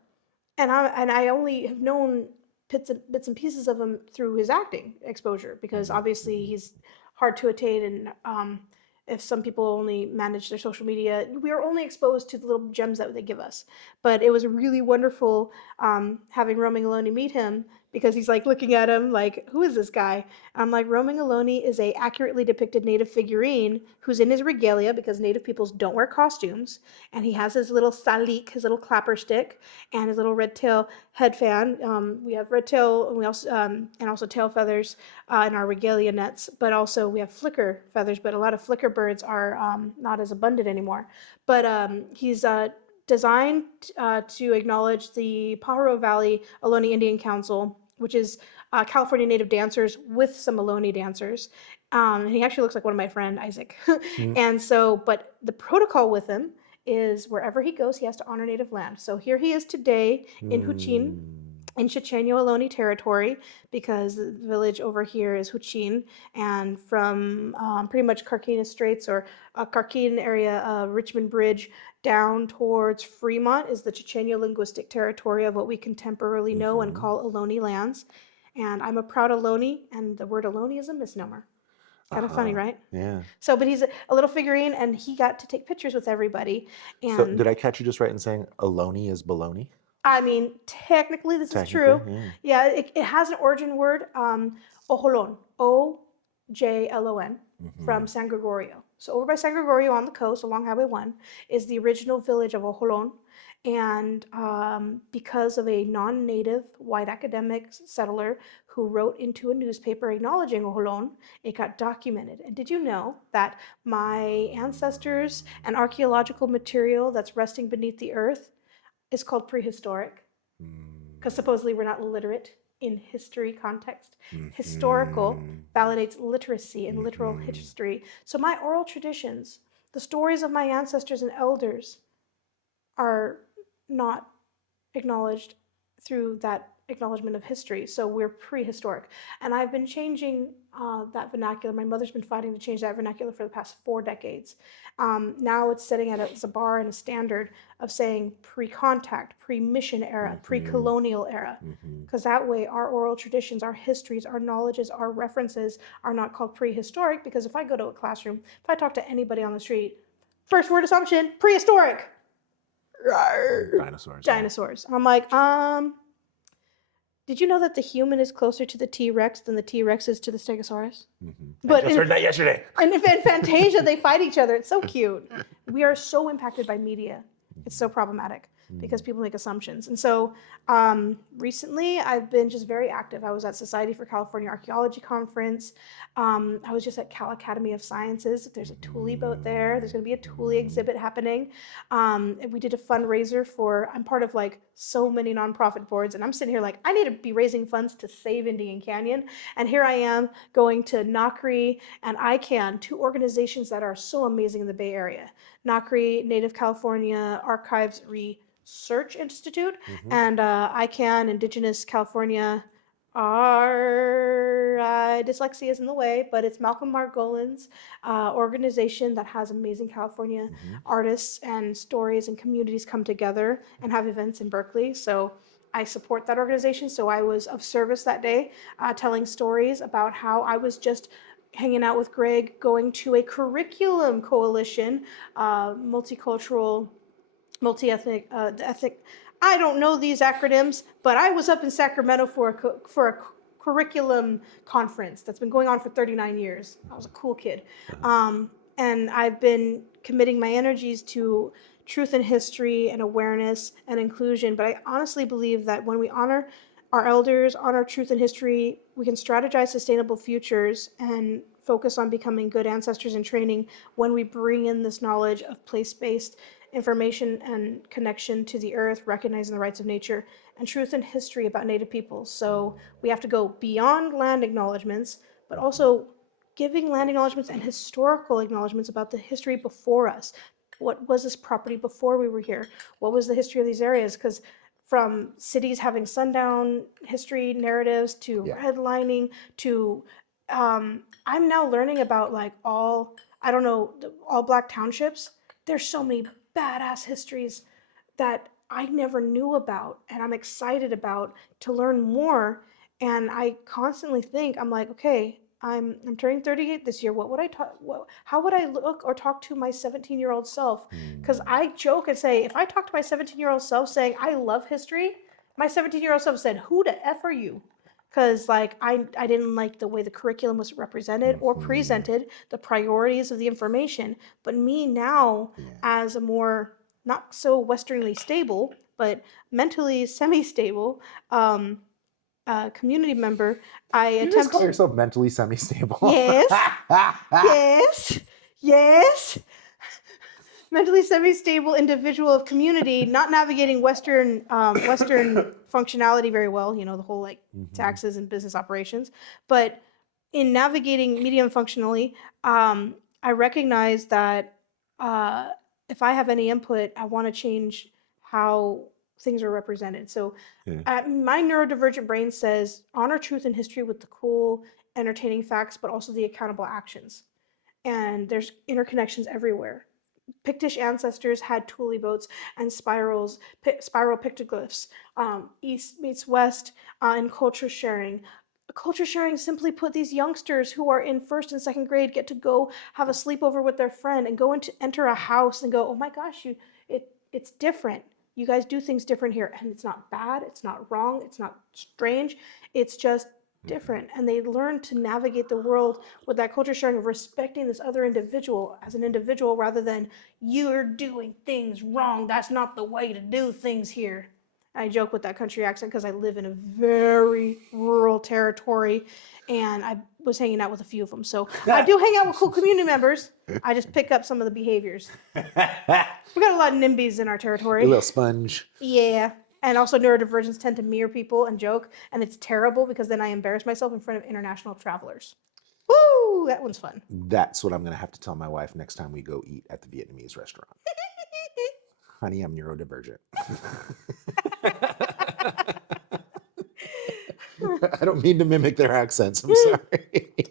And I only have known bits and pieces of him through his acting exposure, because obviously he's hard to attain, and if some people only manage their social media, we are only exposed to the little gems that they give us. But it was really wonderful having Roaming Alone meet him, because he's like looking at him like, who is this guy? I'm like, Roaming Alone is a accurately depicted native figurine who's in his regalia, because native peoples don't wear costumes, and he has his little salik, his little clapper stick, and his little red tail head fan. We have red tail, and we also tail feathers in our regalia nets, but also we have flicker feathers, but a lot of flicker birds are not as abundant anymore. But he's designed to acknowledge the Pajaro Valley Ohlone Indian Council, which is California native dancers with some Ohlone dancers. And he actually looks like one of my friend, Isaac. And so, but the protocol with him is wherever he goes, he has to honor native land. So here he is today in Huchin, in Chochenyo Ohlone territory, because the village over here is Huchin, and from pretty much Carquinez Straits or Carquin area, Richmond Bridge, down towards Fremont is the Chochenyo linguistic territory of what we contemporarily know and call Ohlone lands. And I'm a proud Ohlone, and the word Ohlone is a misnomer. Kind of funny, right? Yeah. So, but he's a little figurine, and he got to take pictures with everybody. And So did I catch you just right in saying Ohlone is baloney? I mean, technically, this is true. Yeah, it has an origin word, Ojolon, Ojlon, from San Gregorio. So over by San Gregorio on the coast, along Highway 1, is the original village of Ojolon. And because of a non-native white academic settler who wrote into a newspaper acknowledging Ojolon, it got documented. And did you know that my ancestors and archaeological material that's resting beneath the earth is called prehistoric? Because supposedly we're not literate in history context. Historical validates literacy and literal history. So my oral traditions, the stories of my ancestors and elders, are not acknowledged through that acknowledgement of history. So we're prehistoric. And I've been changing that vernacular. My mother's been fighting to change that vernacular for the past 4 decades. Now it's setting as a bar and a standard of saying pre-contact, pre-mission era, pre-colonial era. Because that way our oral traditions, our histories, our knowledges, our references are not called prehistoric. Because if I go to a classroom, if I talk to anybody on the street, first word assumption, prehistoric. Dinosaurs. I'm like, did you know that the human is closer to the T-Rex than the T-Rex is to the Stegosaurus? But I just heard that yesterday. And in Fantasia, they fight each other. It's so cute. We are so impacted by media. It's so problematic. because people make assumptions. And so recently I've been just very active. I was at Society for California Archaeology Conference. I was just at Cal Academy of Sciences. There's a Thule boat there. There's going to be a Thule exhibit happening. And we did a fundraiser for, I'm part of like so many nonprofit boards, and I'm sitting here like, I need to be raising funds to save Indian Canyon. And here I am going to NACRI and ICANN, two organizations that are so amazing in the Bay Area. NACRI, Native California Archives Research Institute, and ICANN, Indigenous California dyslexia is in the way, but it's Malcolm Margolin's organization that has amazing California artists and stories and communities come together and have events in Berkeley. So I support that organization. So I was of service that day, telling stories about how I was just hanging out with Greg, going to a curriculum coalition, multicultural, multi-ethnic, ethnic. I don't know these acronyms, but I was up in Sacramento for a curriculum conference that's been going on for 39 years. I was a cool kid. And I've been committing my energies to truth and history and awareness and inclusion. But I honestly believe that when we honor our elders, honor truth and history, we can strategize sustainable futures and focus on becoming good ancestors in training when we bring in this knowledge of place-based information and connection to the earth, recognizing the rights of nature, and truth and history about Native peoples. So we have to go beyond land acknowledgements, but also giving land acknowledgements and historical acknowledgements about the history before us. What was this property before we were here? What was the history of these areas? Because from cities having sundown history narratives to redlining to I'm now learning about like all Black townships. There's so many badass histories that I never knew about and I'm excited about to learn more. And I constantly think, I'm like, okay, I'm turning 38 this year. What would I talk? How would I look or talk to my 17-year-old self? Because I joke and say, if I talk to my 17-year-old self saying I love history, my 17-year-old self said, "Who the f are you?" Because like I didn't like the way the curriculum was represented or presented, the priorities of the information. But me now, as a more not so Westernly stable, but mentally semi-stable community member, I You just attempt. call yourself mentally semi-stable. Yes, yes, yes. Mentally semi-stable individual of community, not navigating Western functionality very well. You know, the whole like taxes and business operations, but in navigating medium functionally, I recognize that if I have any input, I want to change how things are represented. So my neurodivergent brain says honor truth and history with the cool, entertaining facts, but also the accountable actions. And there's interconnections everywhere. Pictish ancestors had Thule boats and spiral pictoglyphs. East meets west in culture sharing. Culture sharing, simply put, these youngsters who are in first and second grade get to go have a sleepover with their friend and go enter a house and go, oh my gosh, it's different. You guys do things different here, and it's not bad, it's not wrong, it's not strange, it's just different. And they learn to navigate the world with that culture sharing of respecting this other individual as an individual rather than you're doing things wrong, that's not the way to do things here. I joke with that country accent because I live in a very rural territory and I was hanging out with a few of them. So I do hang out with cool community members. I just pick up some of the behaviors. We got a lot of NIMBYs in our territory. A little sponge. Yeah. And also neurodivergents tend to mirror people and joke. And it's terrible because then I embarrass myself in front of international travelers. Woo! That one's fun. That's what I'm going to have to tell my wife next time we go eat at the Vietnamese restaurant. Honey, I'm neurodivergent. I don't mean to mimic their accents. I'm sorry.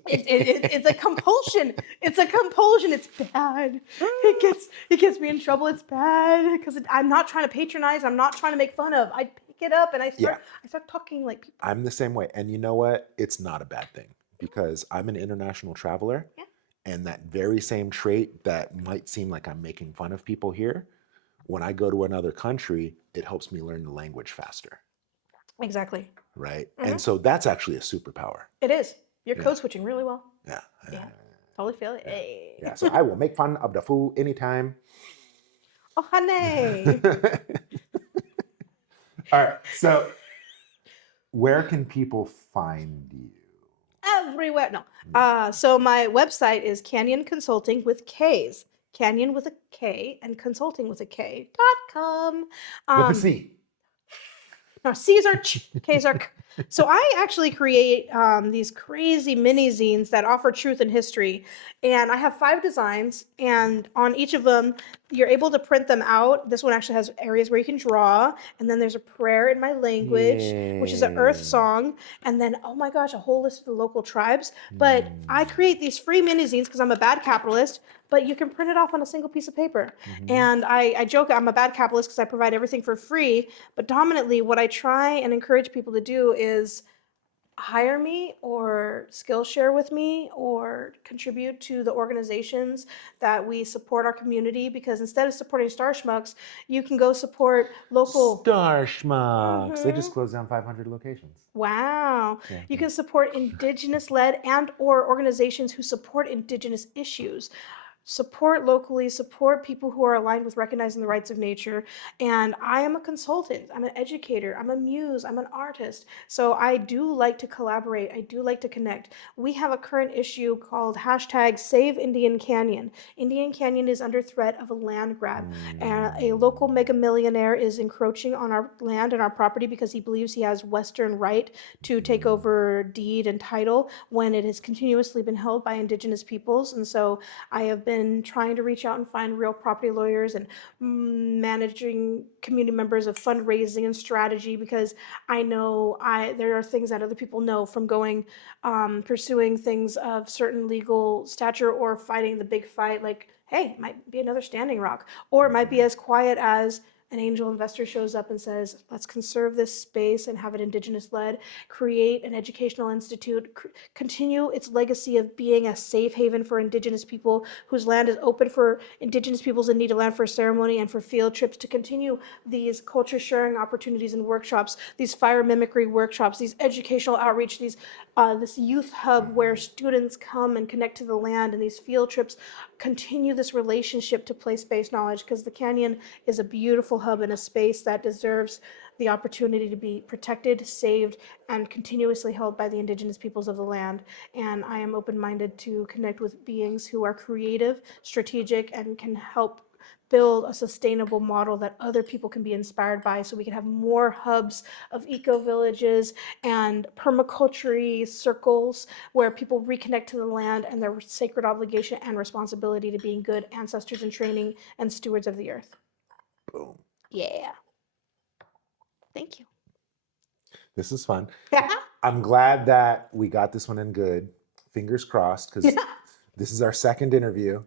It's a compulsion. It's a compulsion. It's bad. It gets me in trouble. It's bad because I'm not trying to patronize. I'm not trying to make fun of. I pick it up and I start talking like people. I'm the same way. And you know what? It's not a bad thing because I'm an international traveler. Yeah. And that very same trait that might seem like I'm making fun of people here, when I go to another country, it helps me learn the language faster. Exactly. Right? Mm-hmm. And so that's actually a superpower. It is. You're code switching really well. Yeah. Totally feel it. Yeah. Hey. Yeah. So I will make fun of the food anytime. Oh, honey. All right. So, where can people find you? Everywhere. No. So my website is Kanyon Consulting with K's. Canyon with a K and consulting with a K.com. With the C. No, C's are ch, K's are k. So I actually create these crazy mini zines that offer truth and history. And I have 5 designs, and on each of them, you're able to print them out. This one actually has areas where you can draw, and then there's a prayer in my language, which is an earth Yay. song, and then, oh my gosh, a whole list of the local tribes. But I create these free mini zines because I'm a bad capitalist, but you can print it off on a single piece of paper. And I joke I'm a bad capitalist because I provide everything for free, but dominantly what I try and encourage people to do is hire me or Skillshare with me or contribute to the organizations that we support our community, because instead of supporting Star Schmucks, you can go support local. Star Schmucks. They just closed down 500 locations. Wow. Yeah, You can support indigenous-led and or organizations who support indigenous issues. Support locally, support people who are aligned with recognizing the rights of nature. And I am a consultant, I'm an educator, I'm a muse, I'm an artist. So I do like to collaborate, I do like to connect. We have a current issue called hashtag Save Indian Canyon. Indian Canyon is under threat of a land grab. A local mega millionaire is encroaching on our land and our property because he believes he has Western right to take over deed and title when it has continuously been held by indigenous peoples. And so I have been trying to reach out and find real property lawyers and managing community members of fundraising and strategy, because I know there are things that other people know from going pursuing things of certain legal stature or fighting the big fight, like, hey, it might be another Standing Rock, or it might be as quiet as an angel investor shows up and says, let's conserve this space and have it indigenous led, create an educational institute, continue its legacy of being a safe haven for indigenous people whose land is open for indigenous peoples in need of land for ceremony and for field trips, to continue these culture sharing opportunities and workshops, these fire mimicry workshops, these educational outreach, this youth hub where students come and connect to the land, and these field trips continue this relationship to place-based knowledge, because the canyon is a beautiful hub and a space that deserves the opportunity to be protected, saved, and continuously held by the indigenous peoples of the land. And I am open-minded to connect with beings who are creative, strategic, and can help build a sustainable model that other people can be inspired by, so we can have more hubs of eco-villages and permaculture circles where people reconnect to the land and their sacred obligation and responsibility to being good ancestors in training and stewards of the earth. Boom. Yeah. Thank you. This is fun. Yeah. I'm glad that we got this one in good. Fingers crossed, because this is our second interview.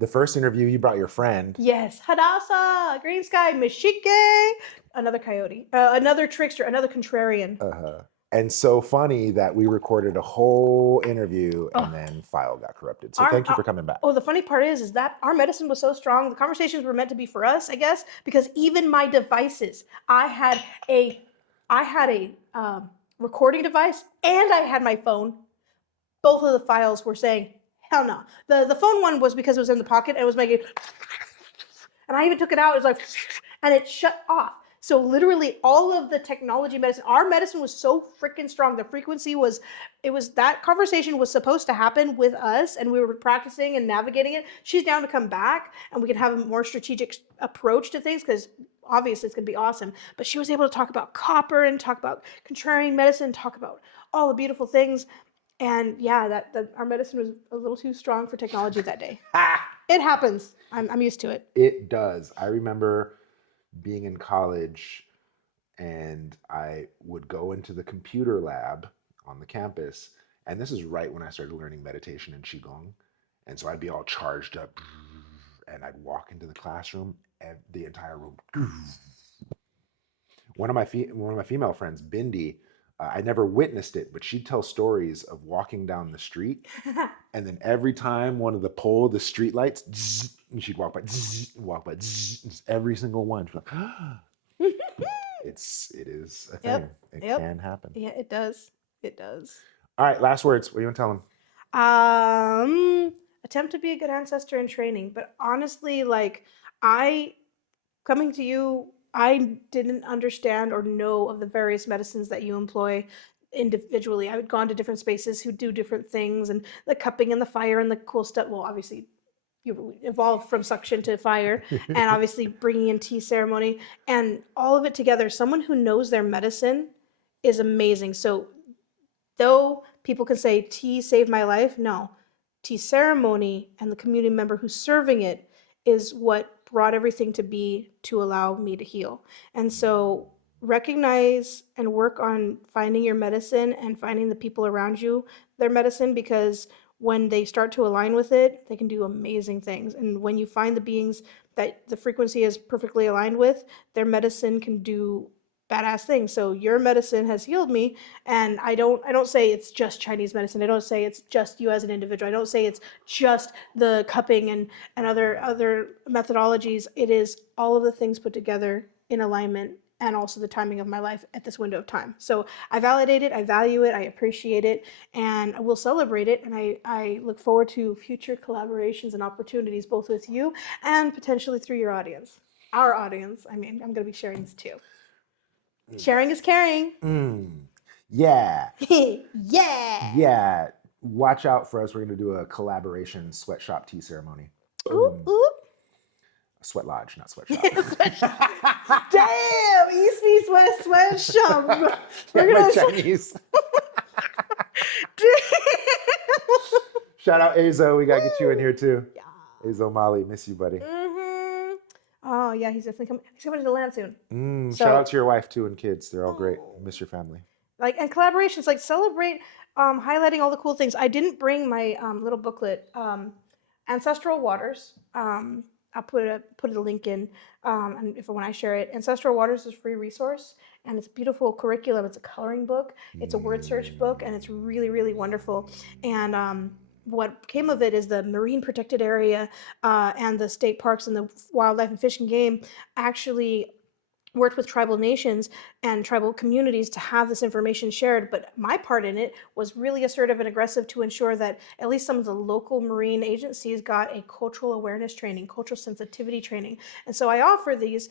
The first interview, you brought your friend. Yes. Hadassah, Green Sky, Mishike, another coyote, another trickster, another contrarian. And so funny that we recorded a whole interview and then file got corrupted. So thank you for coming back. Oh, the funny part is that our medicine was so strong. The conversations were meant to be for us, I guess, because even my devices, I had a recording device and I had my phone. Both of the files were saying, hell no. The phone one was because it was in the pocket and it was making, and I even took it out. It was like, and it shut off. So literally all of the technology medicine, our medicine was so freaking strong. The frequency was, that conversation was supposed to happen with us, and we were practicing and navigating it. She's down to come back and we can have a more strategic approach to things, because obviously it's going to be awesome. But she was able to talk about copper and talk about contrarian medicine, talk about all the beautiful things. And yeah, our medicine was a little too strong for technology that day. It happens. I'm used to it. It does. I remember being in college, and I would go into the computer lab on the campus, and this is right when I started learning meditation and qigong, and so I'd be all charged up, and I'd walk into the classroom, and the entire room. One of my female friends, Bindi, I never witnessed it, but she'd tell stories of walking down the street, and then every time one of the street lights, and she'd walk by, every single one. She's like, it is a thing. It can happen. Yeah, it does. It does. All right, last words. What do you want to tell them? Attempt to be a good ancestor in training, but honestly, coming to you I didn't understand or know of the various medicines that you employ individually. I had gone to different spaces who do different things, and the cupping and the fire and the cool stuff. Well, obviously, you evolved from suction to fire, and obviously bringing in tea ceremony and all of it together. Someone who knows their medicine is amazing. So though people can say tea saved my life, no. Tea ceremony and the community member who's serving it is what brought everything to be to allow me to heal. And so recognize and work on finding your medicine and finding the people around you their medicine, because when they start to align with it, they can do amazing things. And when you find the beings that the frequency is perfectly aligned with, their medicine can do badass things. So your medicine has healed me, and I don't say it's just Chinese medicine. I don't say it's just you as an individual. I don't say it's just the cupping and other methodologies. It is all of the things put together in alignment, and also the timing of my life at this window of time. So I validate it, I value it, I appreciate it, and I will celebrate it. And I look forward to future collaborations and opportunities, both with you and potentially through your audience. Our audience. I mean, I'm going to be sharing this too. Sharing is caring. Yeah. Yeah. Yeah. Watch out for us. We're going to do a collaboration sweatshop tea ceremony. Ooh, ooh. Sweat lodge, not sweatshop. Damn, East meets West sweatshop. We're gonna Chinese. Shout out Azo. We gotta get you in here too. Yeah. Azo Molly, miss you, buddy. Oh yeah, he's definitely coming. He's coming to the land soon. Shout out to your wife too and kids. They're all great. Miss your family. Like, and collaborations, like celebrate highlighting all the cool things. I didn't bring my little booklet, Ancestral Waters. I'll put a link in, and if when I share it, Ancestral Waters is a free resource, and it's a beautiful curriculum. It's a coloring book, it's a word search book, and it's really, really wonderful. And what came of it is the marine protected area and the state parks and the wildlife and fish and game actually worked with tribal nations and tribal communities to have this information shared. But my part in it was really assertive and aggressive to ensure that at least some of the local marine agencies got a cultural awareness training, cultural sensitivity training. And so I offer these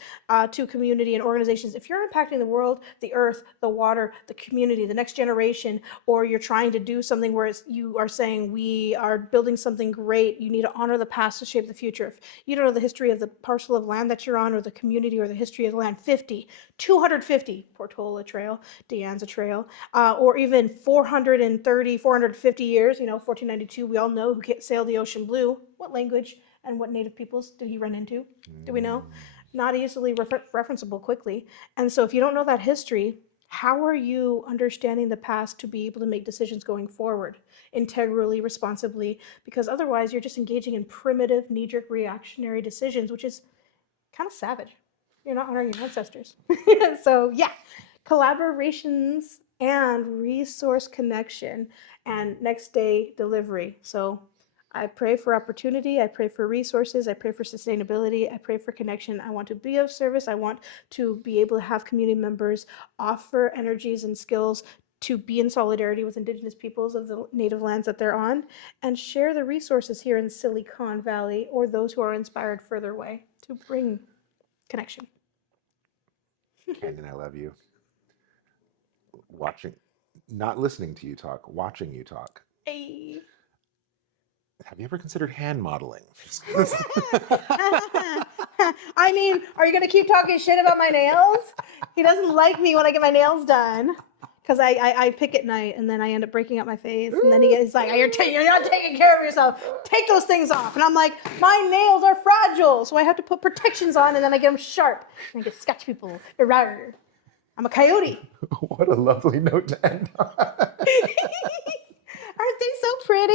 to community and organizations. If you're impacting the world, the earth, the water, the community, the next generation, or you're trying to do something where you are saying we are building something great, you need to honor the past to shape the future. If you don't know the history of the parcel of land that you're on, or the community, or the history of the land, 50, 250, Portola Trail, De Anza Trail, or even 430, 450 years, 1492, we all know who sailed the ocean blue. What language and what native peoples did he run into? Do we know? Not easily referenceable quickly. And so if you don't know that history, how are you understanding the past to be able to make decisions going forward integrally, responsibly? Because otherwise you're just engaging in primitive, knee-jerk reactionary decisions, which is kind of savage. You're not honoring your ancestors. So yeah, collaborations and resource connection and next day delivery. So I pray for opportunity. I pray for resources. I pray for sustainability. I pray for connection. I want to be of service. I want to be able to have community members offer energies and skills to be in solidarity with Indigenous peoples of the native lands that they're on, and share the resources here in Silicon Valley or those who are inspired further away to bring connection. Kanyon, I love you. Not listening to you talk, watching you talk. Hey. Have you ever considered hand modeling? I mean, are you going to keep talking shit about my nails? He doesn't like me when I get my nails done. Because I pick at night, and then I end up breaking out my face. And then he's like, you're not taking care of yourself. Take those things off. And I'm like, my nails are fragile. So I have to put protections on, and then I get them sharp. And I get sketch people. Rawr. I'm a coyote. What a lovely note to end on. Aren't they so pretty?